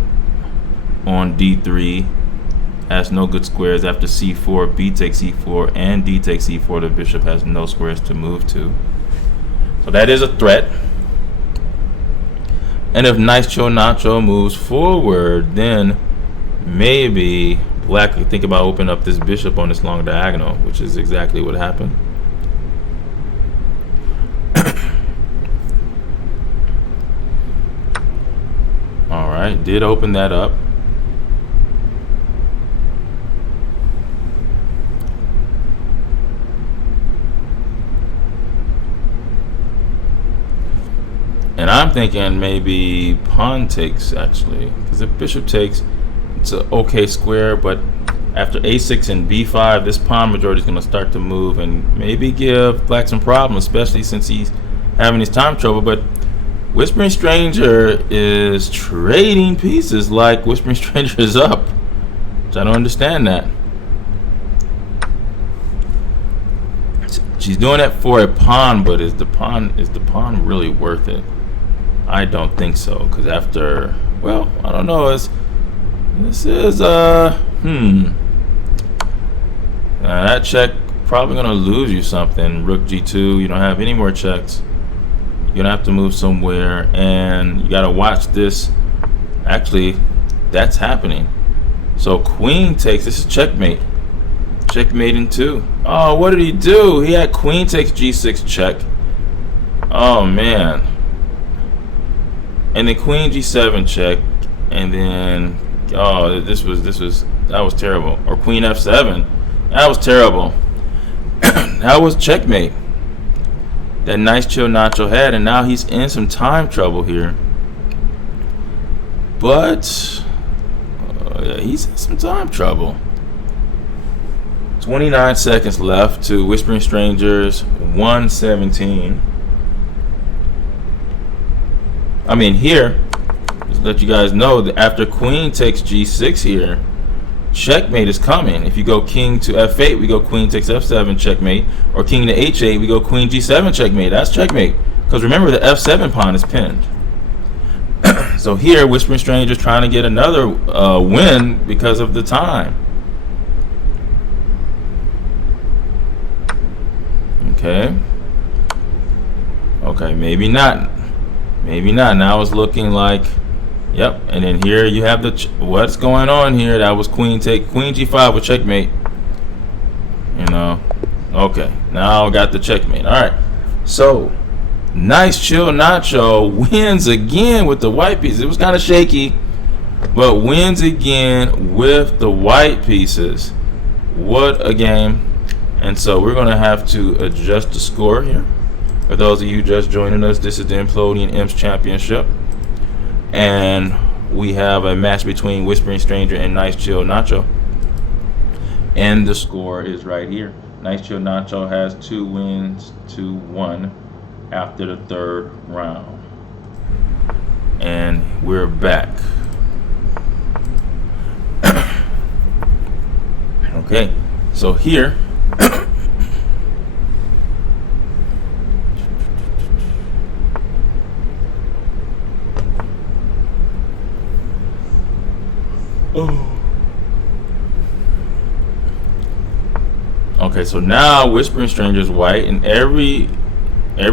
on d3, has no good squares. After c4, b takes e4, and d takes e4, the bishop has no squares to move to. So that is a threat. And if nice Cho Nacho moves forward, then maybe black could think about opening up this bishop on this long diagonal, which is exactly what happened. All right, did open that up. And I'm thinking maybe pawn takes, actually, because if bishop takes, it's an okay square, but after a6 and b5, this pawn majority is going to start to move and maybe give black some problems, especially since he's having his time trouble. But Whispering Stranger is trading pieces like Whispering Stranger is up, which I don't understand that. She's doing it for a pawn, but is the pawn really worth it? I don't think so, because after, well, I don't know. This is that check probably gonna lose you something. Rook g2. You don't have any more checks. You're gonna have to move somewhere, and you gotta watch this. Actually, that's happening. So queen takes. This is checkmate. Checkmate in 2. Oh, what did he do? He had queen takes g6 check. Oh man. And then queen g7 check, and then that was terrible. Or queen f7, that was terrible. That was checkmate. That nice Chill Nacho had, and now he's in some time trouble here. But yeah, he's in some time trouble. 29 seconds left to Whispering Strangers 117. I mean, here, just let you guys know that after queen takes g6 here, checkmate is coming. If you go king to f8, we go queen takes f7, checkmate. Or king to h8, we go queen g7, checkmate. That's checkmate. Because remember, the f7 pawn is pinned. So here, Whispering Stranger is trying to get another win because of the time. Okay. Okay, maybe not. Maybe not. Now it's looking like, yep. And then here you have the what's going on here. That was queen g5 with checkmate. You know. Okay. Now I got the checkmate. All right. So nice Chill Nacho wins again with the white pieces. It was kind of shaky, but wins again with the white pieces. What a game. And so we're gonna have to adjust the score here. For those of you just joining us, this is the Implodian Imps Championship. And we have a match between Whispering Stranger and Nice Chill Nacho. And the score is right here. Nice Chill Nacho has 2 wins to 1. after the third round. And we're back. Okay, so here okay, so now Whispering Strangers white, and every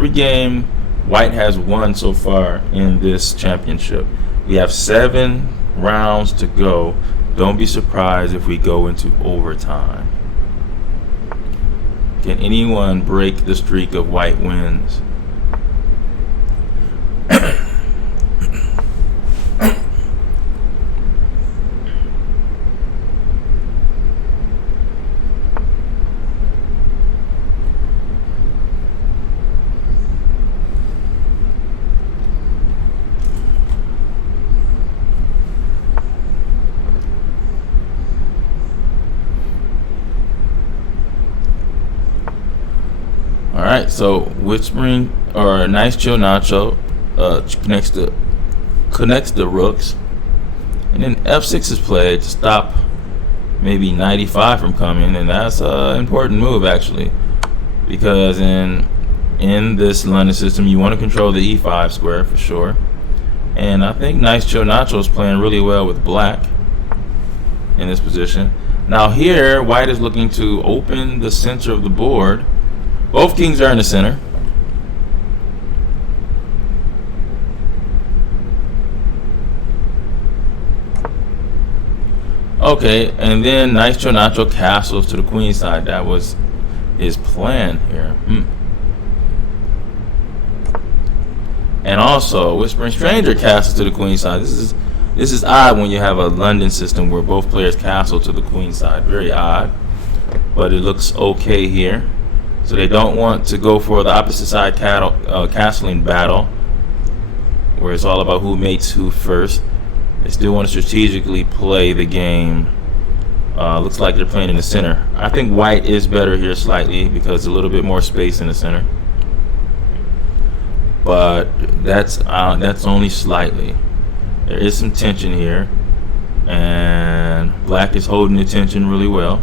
game white has won so far in this championship. We have 7 rounds to go. Don't be surprised if we go into overtime. Can anyone break the streak of white wins? Alright, so Whispering or Nice Chill Nacho connects the rooks, and then F6 is played to stop maybe 95 from coming, and that's an important move actually, because in this London system you want to control the E5 square for sure, and I think Nice Chill Nacho is playing really well with black in this position. Now here white is looking to open the center of the board. Both kings are in the center. Okay, and then Nice Chill Nacho castles to the queen side. That was his plan here. And also, Whispering Stranger castles to the queen side. This is odd when you have a London system where both players castle to the queen side. Very odd, but it looks okay here. So they don't want to go for the opposite side castling battle, where it's all about who mates who first. They still want to strategically play the game. Looks like they're playing in the center. I think white is better here slightly because a little bit more space in the center. But that's only slightly. There is some tension here, and black is holding the tension really well.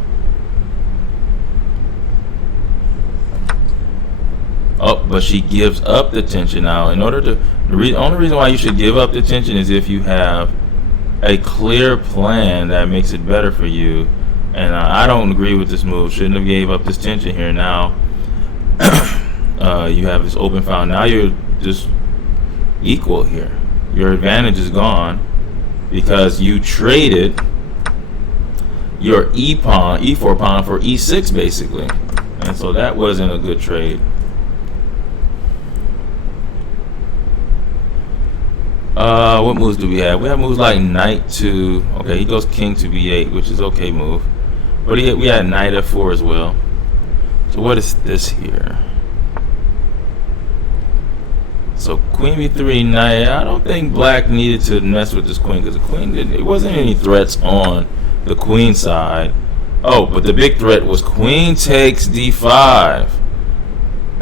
Oh, but she gives up the tension now. In order to, the only reason why you should give up the tension is if you have a clear plan that makes it better for you. And I don't agree with this move. Shouldn't have gave up this tension here. Now you have this open file. Now you're just equal here. Your advantage is gone because you traded your E4 pawn for E6 basically. And so that wasn't a good trade. What moves do we have? We have moves like knight to, okay, he goes king to b8, which is okay move. But we had knight f4 as well. So what is this here? So queen b3, knight. I don't think black needed to mess with this queen because the queen it wasn't any threats on the queen side. Oh, but the big threat was queen takes d5.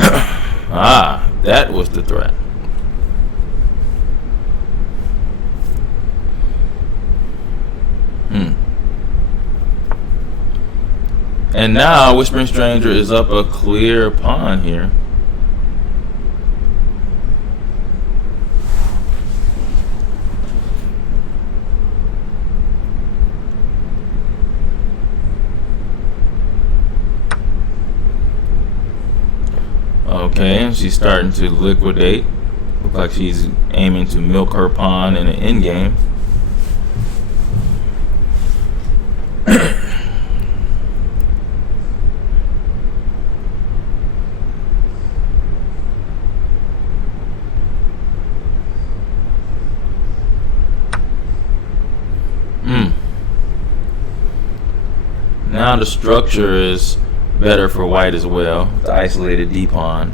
Ah, that was the threat. And now Whispering Stranger is up a clear pawn here. Okay, and she's starting to liquidate. Looks like she's aiming to milk her pawn in the endgame. Now the structure is better for white as well. The isolated D pawn.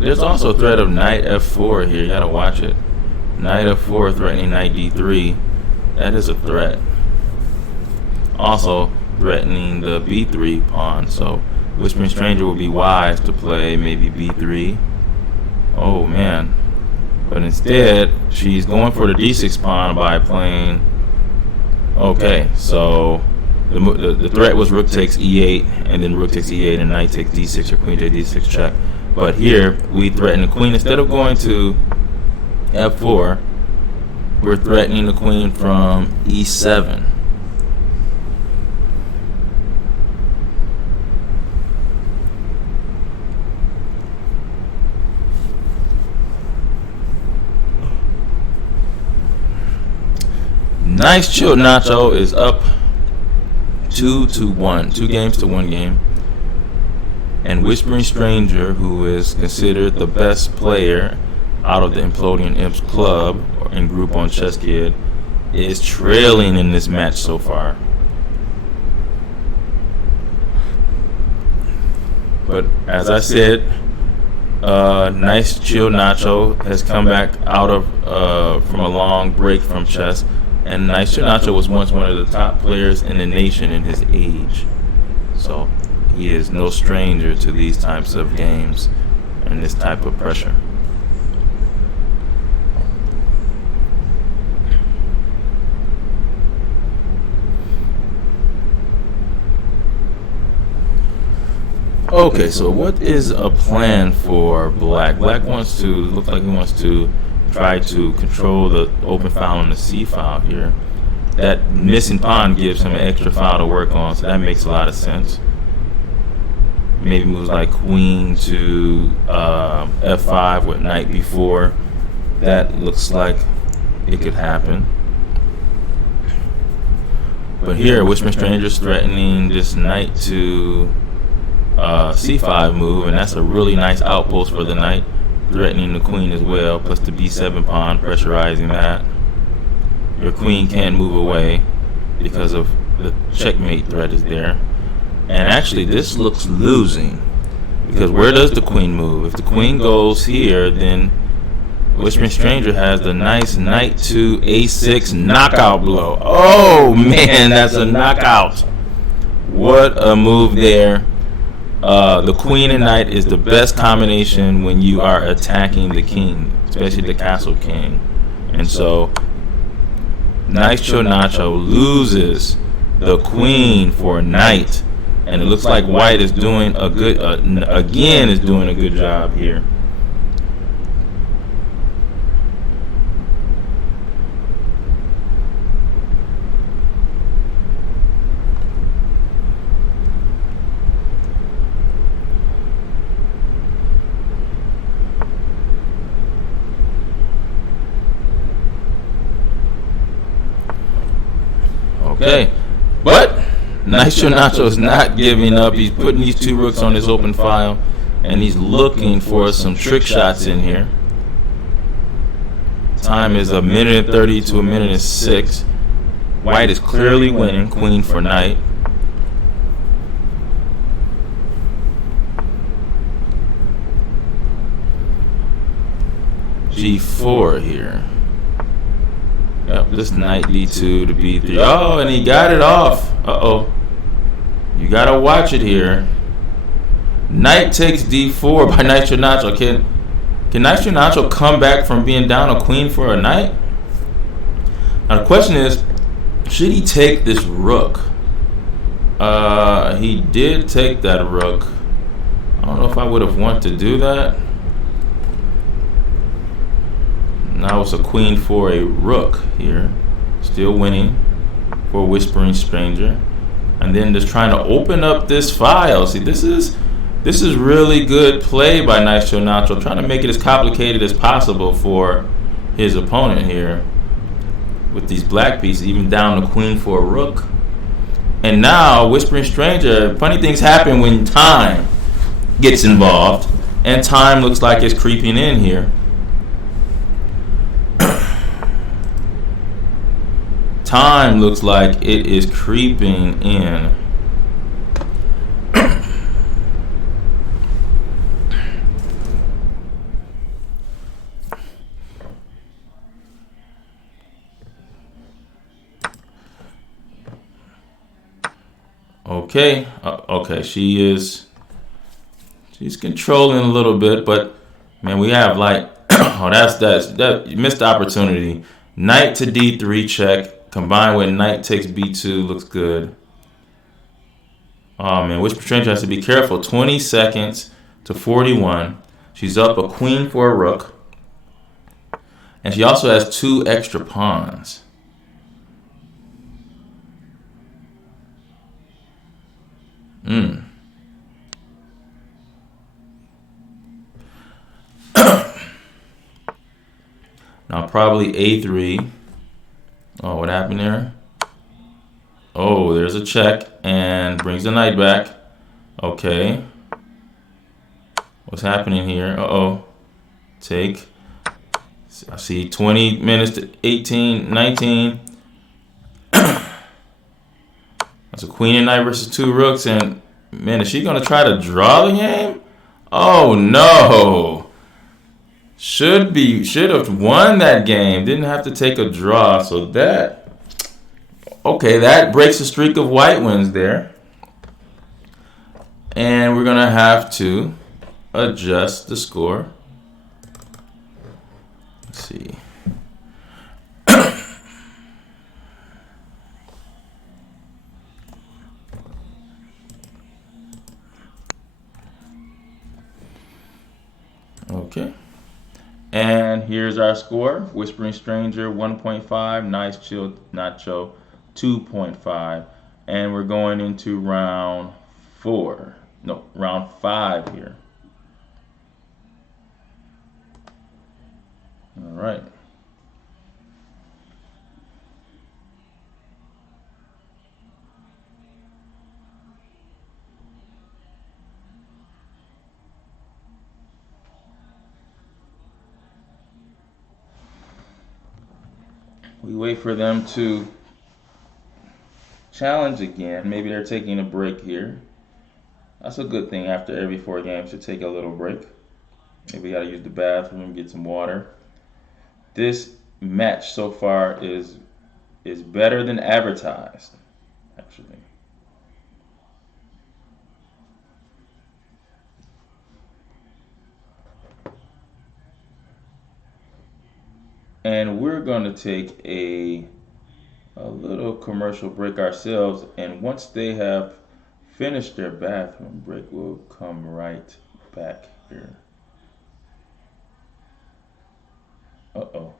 There's also a threat of knight f4 here. You gotta watch it. Knight f4 threatening knight d3. That is a threat. Also, threatening the b3 pawn. So Whispering Stranger would be wise to play maybe b3. Oh man. But instead, she's going for the d6 pawn by playing. Okay, so the threat was rook takes e8, and then rook takes e8, and knight takes d6 or queen takes d6 check. But here, we threaten the queen. Instead of going to f4, we're threatening the queen from e7. Nice Chill Nacho is up 2-1, 2 games to 1 game. And Whispering Stranger, who is considered the best player out of the Implodian Imps club and group on ChessKid, is trailing in this match so far. But as I said, Nice Chill Nacho has come back out of from a long break from chess. And Nice Chill Nacho was once one of the top players in the nation in his age. So he is no stranger to these types of games and this type of pressure. Okay, so what is a plan for Black? Black wants to, looks like he wants to try to control the open file on the C file here. That missing pawn gives him an extra file to work on, so that makes a lot of sense. Maybe moves like queen to f5 with knight b4. That looks like it could happen. But here, Whispering Stranger's threatening this knight to c5 move, and that's a really nice outpost for the knight, threatening the queen as well, plus the b7 pawn, pressurizing that. Your queen can't move away because of the checkmate threat is there. And actually, this looks losing, because where does the queen move? If the queen goes here, then Whispering Stranger has the nice knight to a6 knockout blow. Oh man, that's a knockout. What a move there. The queen and knight is the best combination when you are attacking the king, especially the castle king. And so Nice Chill Nacho loses the queen for knight, and it looks like white is doing a good again is doing a good job here. Okay, but Nice Chill Nacho is not giving up. He's putting these 2 rooks on his open file, and he's looking for some trick shots in here. Time is 1:30 to 1:06. White is clearly winning, queen for knight. G4 here. Yep, this knight d2 to b3. Oh, and he got it off. Uh-oh. You gotta watch it here. Knight takes d4 by Nice Chill Nacho. Can Nice Chill Nacho come back from being down a queen for a knight? Now the question is, should he take this rook? He did take that rook. I don't know if I would have wanted to do that. Now it's a queen for a rook here. Still winning for Whispering Stranger. And then just trying to open up this file. See, this is really good play by Nice Chill Nacho, trying to make it as complicated as possible for his opponent here with these black pieces, even down the queen for a rook. And now Whispering Stranger, funny things happen when time gets involved, and time looks like it's creeping in here. Time looks like it is creeping in. Okay. Okay. She's controlling a little bit, but man, we have like oh that you missed the opportunity. Knight to D3 check combined with knight takes B2 looks good. Oh man, Whisper Stranger has to be careful. 20 seconds to 41. She's up a queen for a rook. And she also has 2 extra pawns. Now probably A3. Oh, what happened there? Oh, there's a check and brings the knight back. Okay. What's happening here? Uh-oh. Take. I see 20 minutes to 18, 19. That's a queen and knight versus 2 rooks. And, man, is she going to try to draw the game? Oh, no. Should have won that game. Didn't have to take a draw. So that breaks the streak of white wins there. And we're going to have to adjust the score. Let's see. Okay. And here's our score. Whispering Stranger 1.5, Nice Chill Nacho 2.5. And we're going into round 5 here. All right. We wait for them to challenge again. Maybe they're taking a break here. That's a good thing after every 4 games to take a little break. Maybe you got to use the bathroom, get some water. This match so far is better than advertised, actually. And we're going to take a little commercial break ourselves. And once they have finished their bathroom break, we'll come right back here. Uh-oh.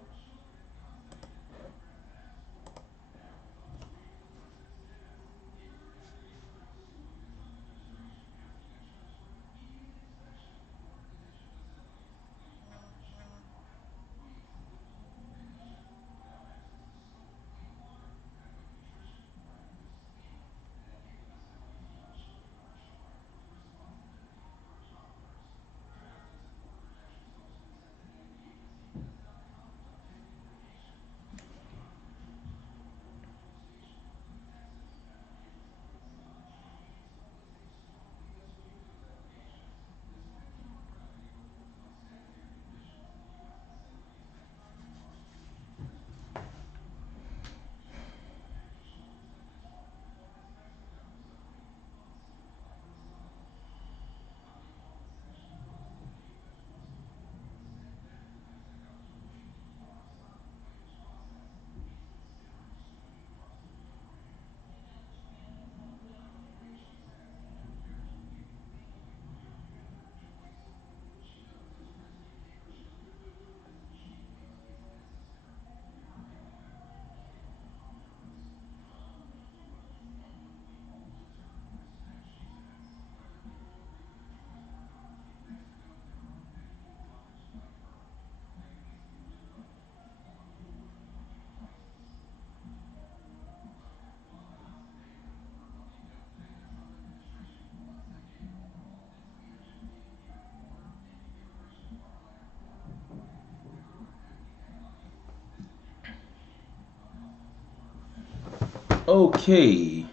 Okay.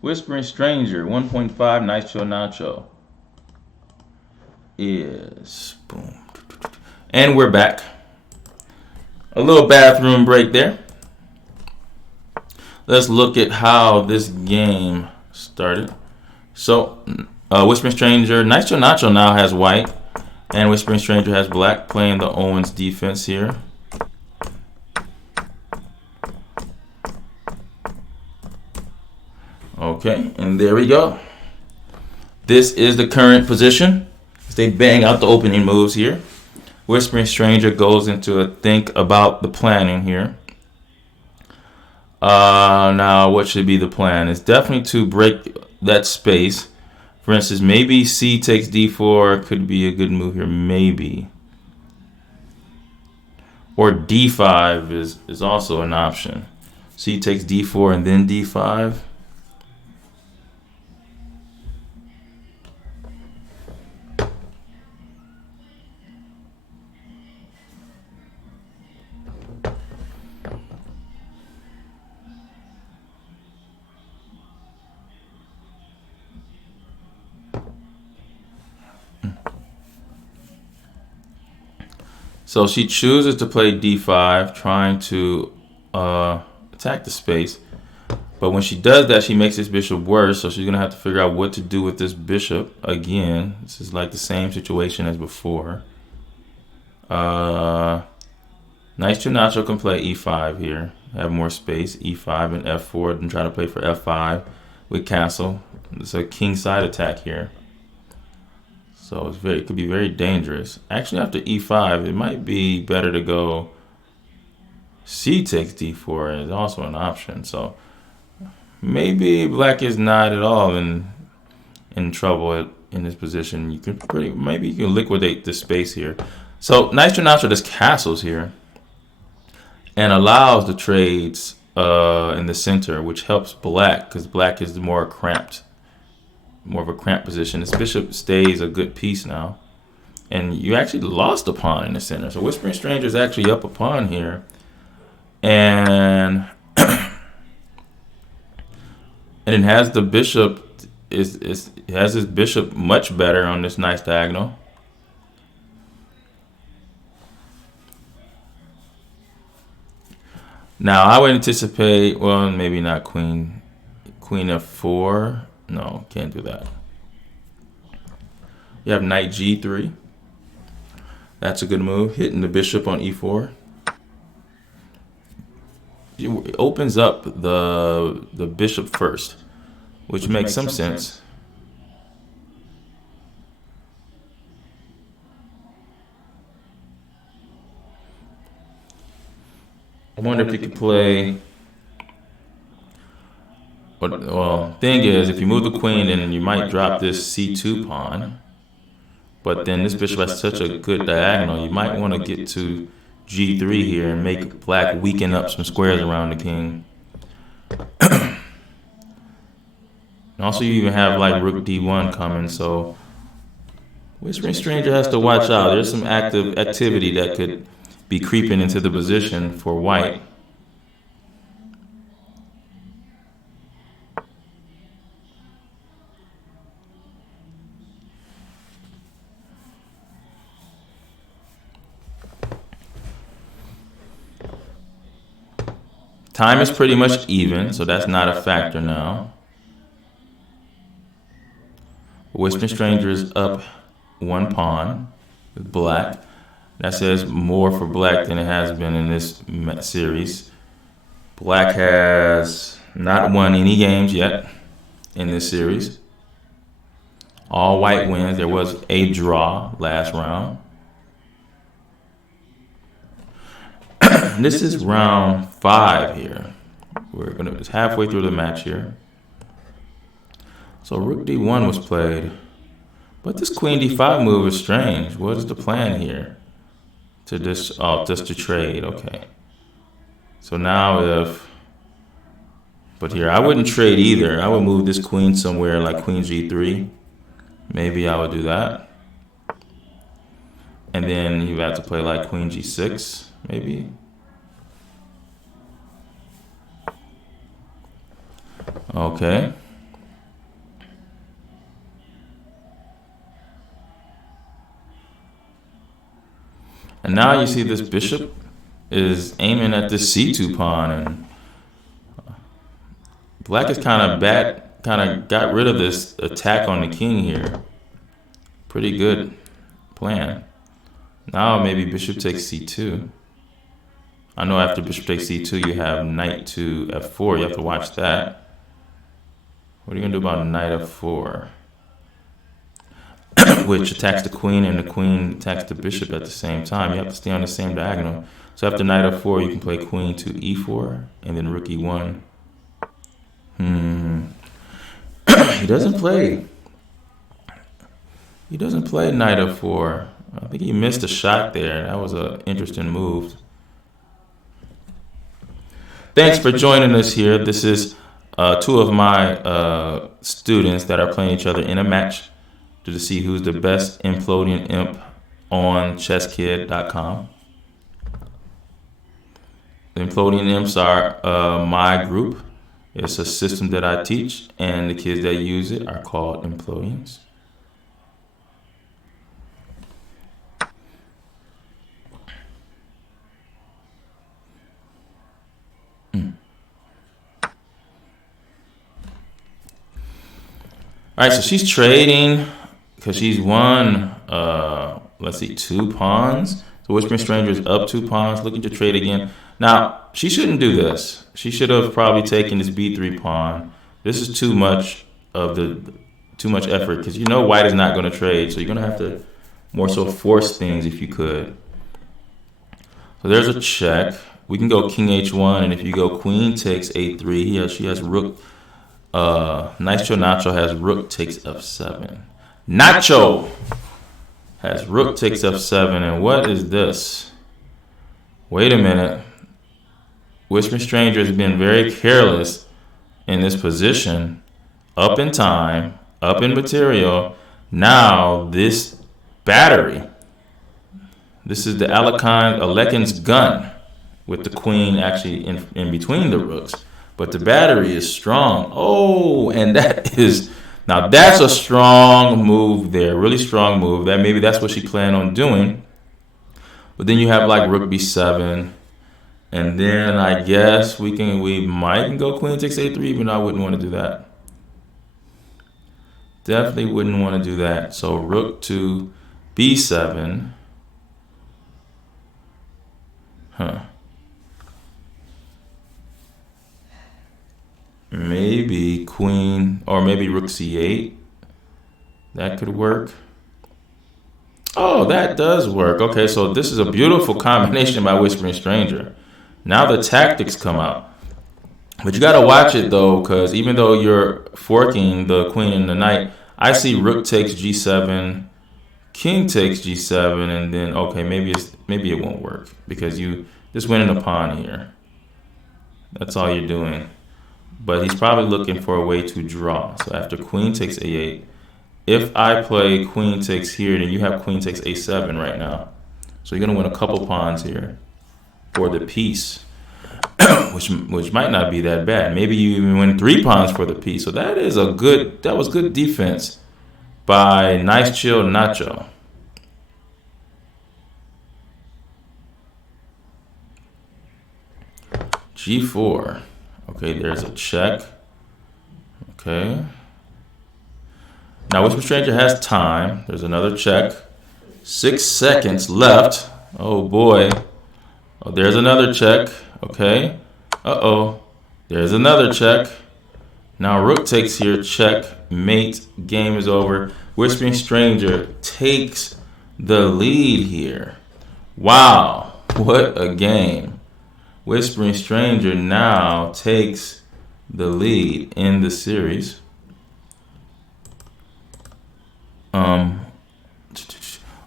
Whispering Stranger 1.5, Nice Chill Nacho is boom. And we're back. A little bathroom break there. let's look at how this game started. So, Whispering Stranger, Nitro Nacho now has white, and Whispering Stranger has black, playing the Owens defense here. Okay, and there we go. This is the current position. As they bang out the opening moves here. Whispering Stranger goes into a think about the planning here. Now, what should be the plan? It's definitely to break that space. For instance, maybe C takes D4 could be a good move here. Maybe. Or D5 is also an option. C takes D4 and then D5. So she chooses to play D5, trying to attack the space. But when she does that, she makes this bishop worse. So she's going to have to figure out what to do with this bishop. Again, this is like the same situation as before. Nice Nacho can play E5 here. Have more space. E5 and F4. Then try to play for F5 with castle. It's a king side attack here. So it could be very dangerous. Actually, after E5, it might be better to go C takes D4 is also an option. So maybe black is not at all in trouble in this position. You can maybe you can liquidate this space here. So Nitro Nacho just castles here and allows the trades in the center, which helps black because black is more cramped. More of a cramped position. This bishop stays a good piece now. And you actually lost a pawn in the center. So Whispering Stranger is actually up a pawn here. And and it has the bishop it has this bishop much better on this nice diagonal. Now I would anticipate, well, maybe not queen F4. No, can't do that. You have knight G3. That's a good move. Hitting the bishop on E4. It opens up the bishop first, which makes some sense. I wonder if you could play. Well, thing is, if you move the queen, then you might drop this C2 pawn. But then this bishop has such a good diagonal, you might want to get to G3 here and make black weaken up some squares around the king. And also, you even have like Rook D1 coming, so Whispering Stranger has to watch out. There's some active activity that could be creeping into the position for white. Time is pretty much even, so that's not a factor now. Whispering Stranger is up one pawn with black. That says more for black than it has been in this series. Black has not won any games yet in this series. All white wins. There was a draw last round. This is round 5 here. It's halfway through the match here. So Rook D1 was played. But this Queen D5 move is strange. What is the plan here? To just to trade, okay. So now but here I wouldn't trade either. I would move this queen somewhere like Queen G3. Maybe I would do that. And then you have to play like Queen G6, maybe. Okay. And now you see this bishop is aiming at this C2 pawn, and Black is kind of got rid of this attack on the king here. Pretty good plan. Now maybe bishop takes c2. I know after bishop takes c2 you have knight to f4. You have to watch that. What are you going to do about knight f4? Which attacks the queen, and the queen attacks the bishop at the same time. You have to stay on the same diagonal. So after knight f4, you can play queen to e4, and then rook e1. He doesn't play. He doesn't play knight f4. I think he missed a shot there. That was an interesting move. Thanks for joining us here. This is two of my students that are playing each other in a match to see who's the best implodian imp on chesskid.com. The implodian imps are my group. It's a system that I teach, and the kids that use it are called implodians. All right, so she's trading because she's won, let's see, 2 pawns. So Whispering Stranger is up 2 pawns, looking to trade again. Now, she shouldn't do this. She should have probably taken this b3 pawn. This is too much effort because you know white is not going to trade. So you're going to have to more so force things if you could. So there's a check. We can go king h1, and if you go queen takes a3, she has rook. Nacho Nacho has rook takes f7. Nacho has rook takes f7, and what is this? Wait a minute. Whispering Stranger has been very careless in this position, up in time, up in material. Now this battery, this is the Alekin's gun with the queen actually in between the rooks. But the battery is strong. Oh, and now that's a strong move there. Really strong move. Maybe that's what she planned on doing. But then you have like rook b7. And then I guess we might go queen takes a3, even though I wouldn't want to do that. Definitely wouldn't want to do that. So rook to b7. Maybe queen, or maybe rook c8. That could work. Oh, that does work. Okay, so this is a beautiful combination by Whispering Stranger. Now the tactics come out. But you got to watch it, though, because even though you're forking the queen and the knight, I see rook takes g7, king takes g7, and then, okay, maybe it won't work because you just winning a pawn here. That's all you're doing. But he's probably looking for a way to draw. So after queen takes a8, if I play queen takes here, then you have queen takes a7 right now. So you're going to win a couple pawns here for the piece, which might not be that bad. Maybe you even win 3 pawns for the piece. So that was good defense by Nice Chill Nacho. g4. Okay, there's a check. Okay. Now, Whispering Stranger has time. There's another check. 6 seconds left. Oh, boy. Oh, there's another check. Okay. Uh-oh. There's another check. Now, rook takes here. Check. Mate. Game is over. Whispering Stranger takes the lead here. Wow. What a game. Whispering Stranger now takes the lead in the series.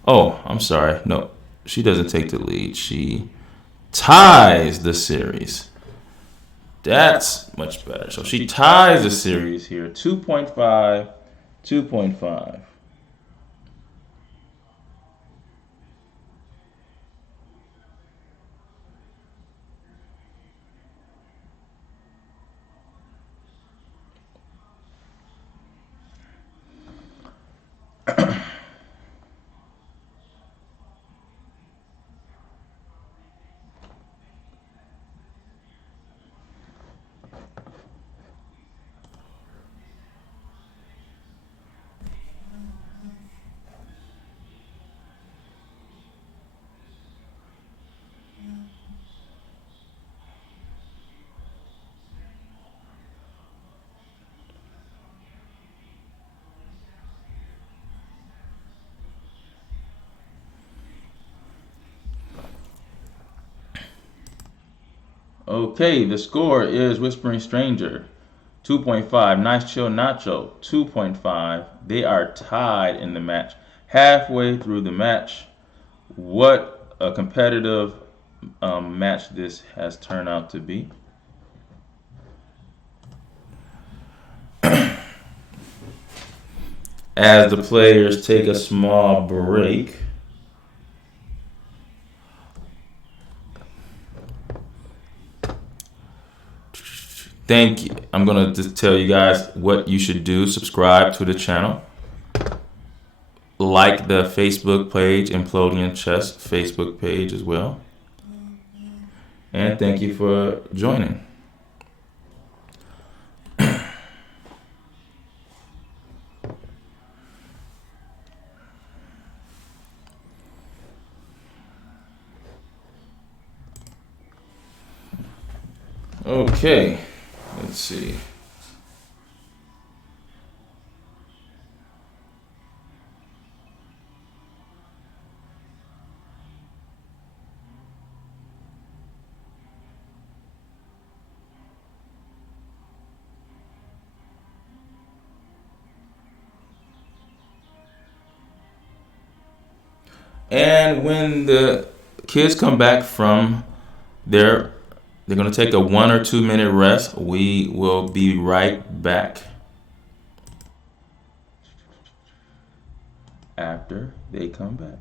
Oh, I'm sorry. No, she doesn't take the lead. She ties the series. That's much better. So she ties the series here. 2.5, 2.5. Okay, the score is Whispering Stranger 2.5, Nice Chill Nacho 2.5. They are tied in the match. Halfway through the match, what a competitive match this has turned out to be. As the players take a small break. Thank you. I'm going to just tell you guys what you should do. Subscribe to the channel. Like the Facebook page, Implodian Chess Facebook page as well. And thank you for joining. Okay, let's see. And when the kids come back from their, they're going to take a 1 or 2 minute rest. We will be right back. After they come back.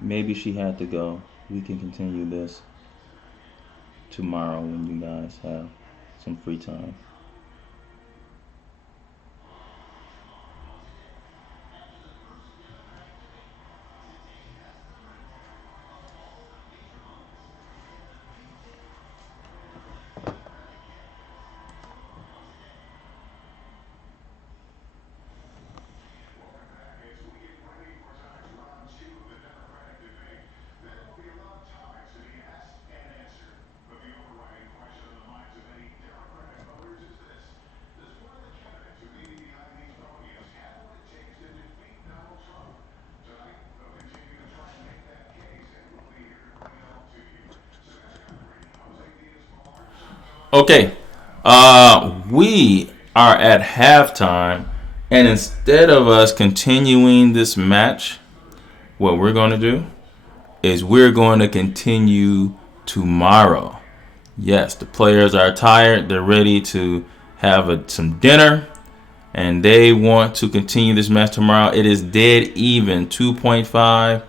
maybe she had to go. We can continue this tomorrow when you guys have some free time. Okay. We are at halftime, and instead of us continuing this match, what we're going to do is we're going to continue tomorrow. Yes, the players are tired. They're ready to have some dinner, and they want to continue this match tomorrow. It is dead even, 2.5,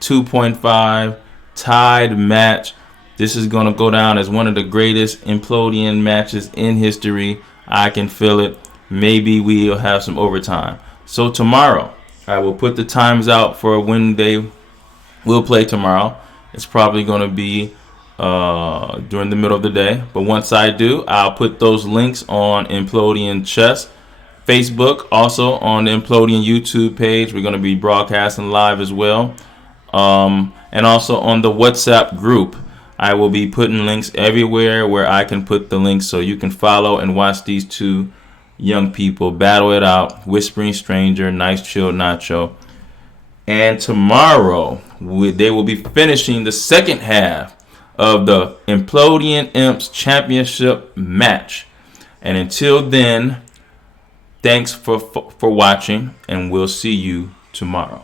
2.5, tied match. This is going to go down as one of the greatest implodian matches in history. I can feel it. Maybe we'll have some overtime. So tomorrow, I will put the times out for when they will play tomorrow. It's probably going to be during the middle of the day. But once I do, I'll put those links on Implodian Chess Facebook, also on the Implodian YouTube page. We're going to be broadcasting live as well. And also on the WhatsApp group. I will be putting links everywhere where I can put the links so you can follow and watch these two young people battle it out. Whispering Stranger, Nice Chill Nacho. And tomorrow, they will be finishing the second half of the Implodian Imps Championship match. And until then, thanks for watching, and we'll see you tomorrow.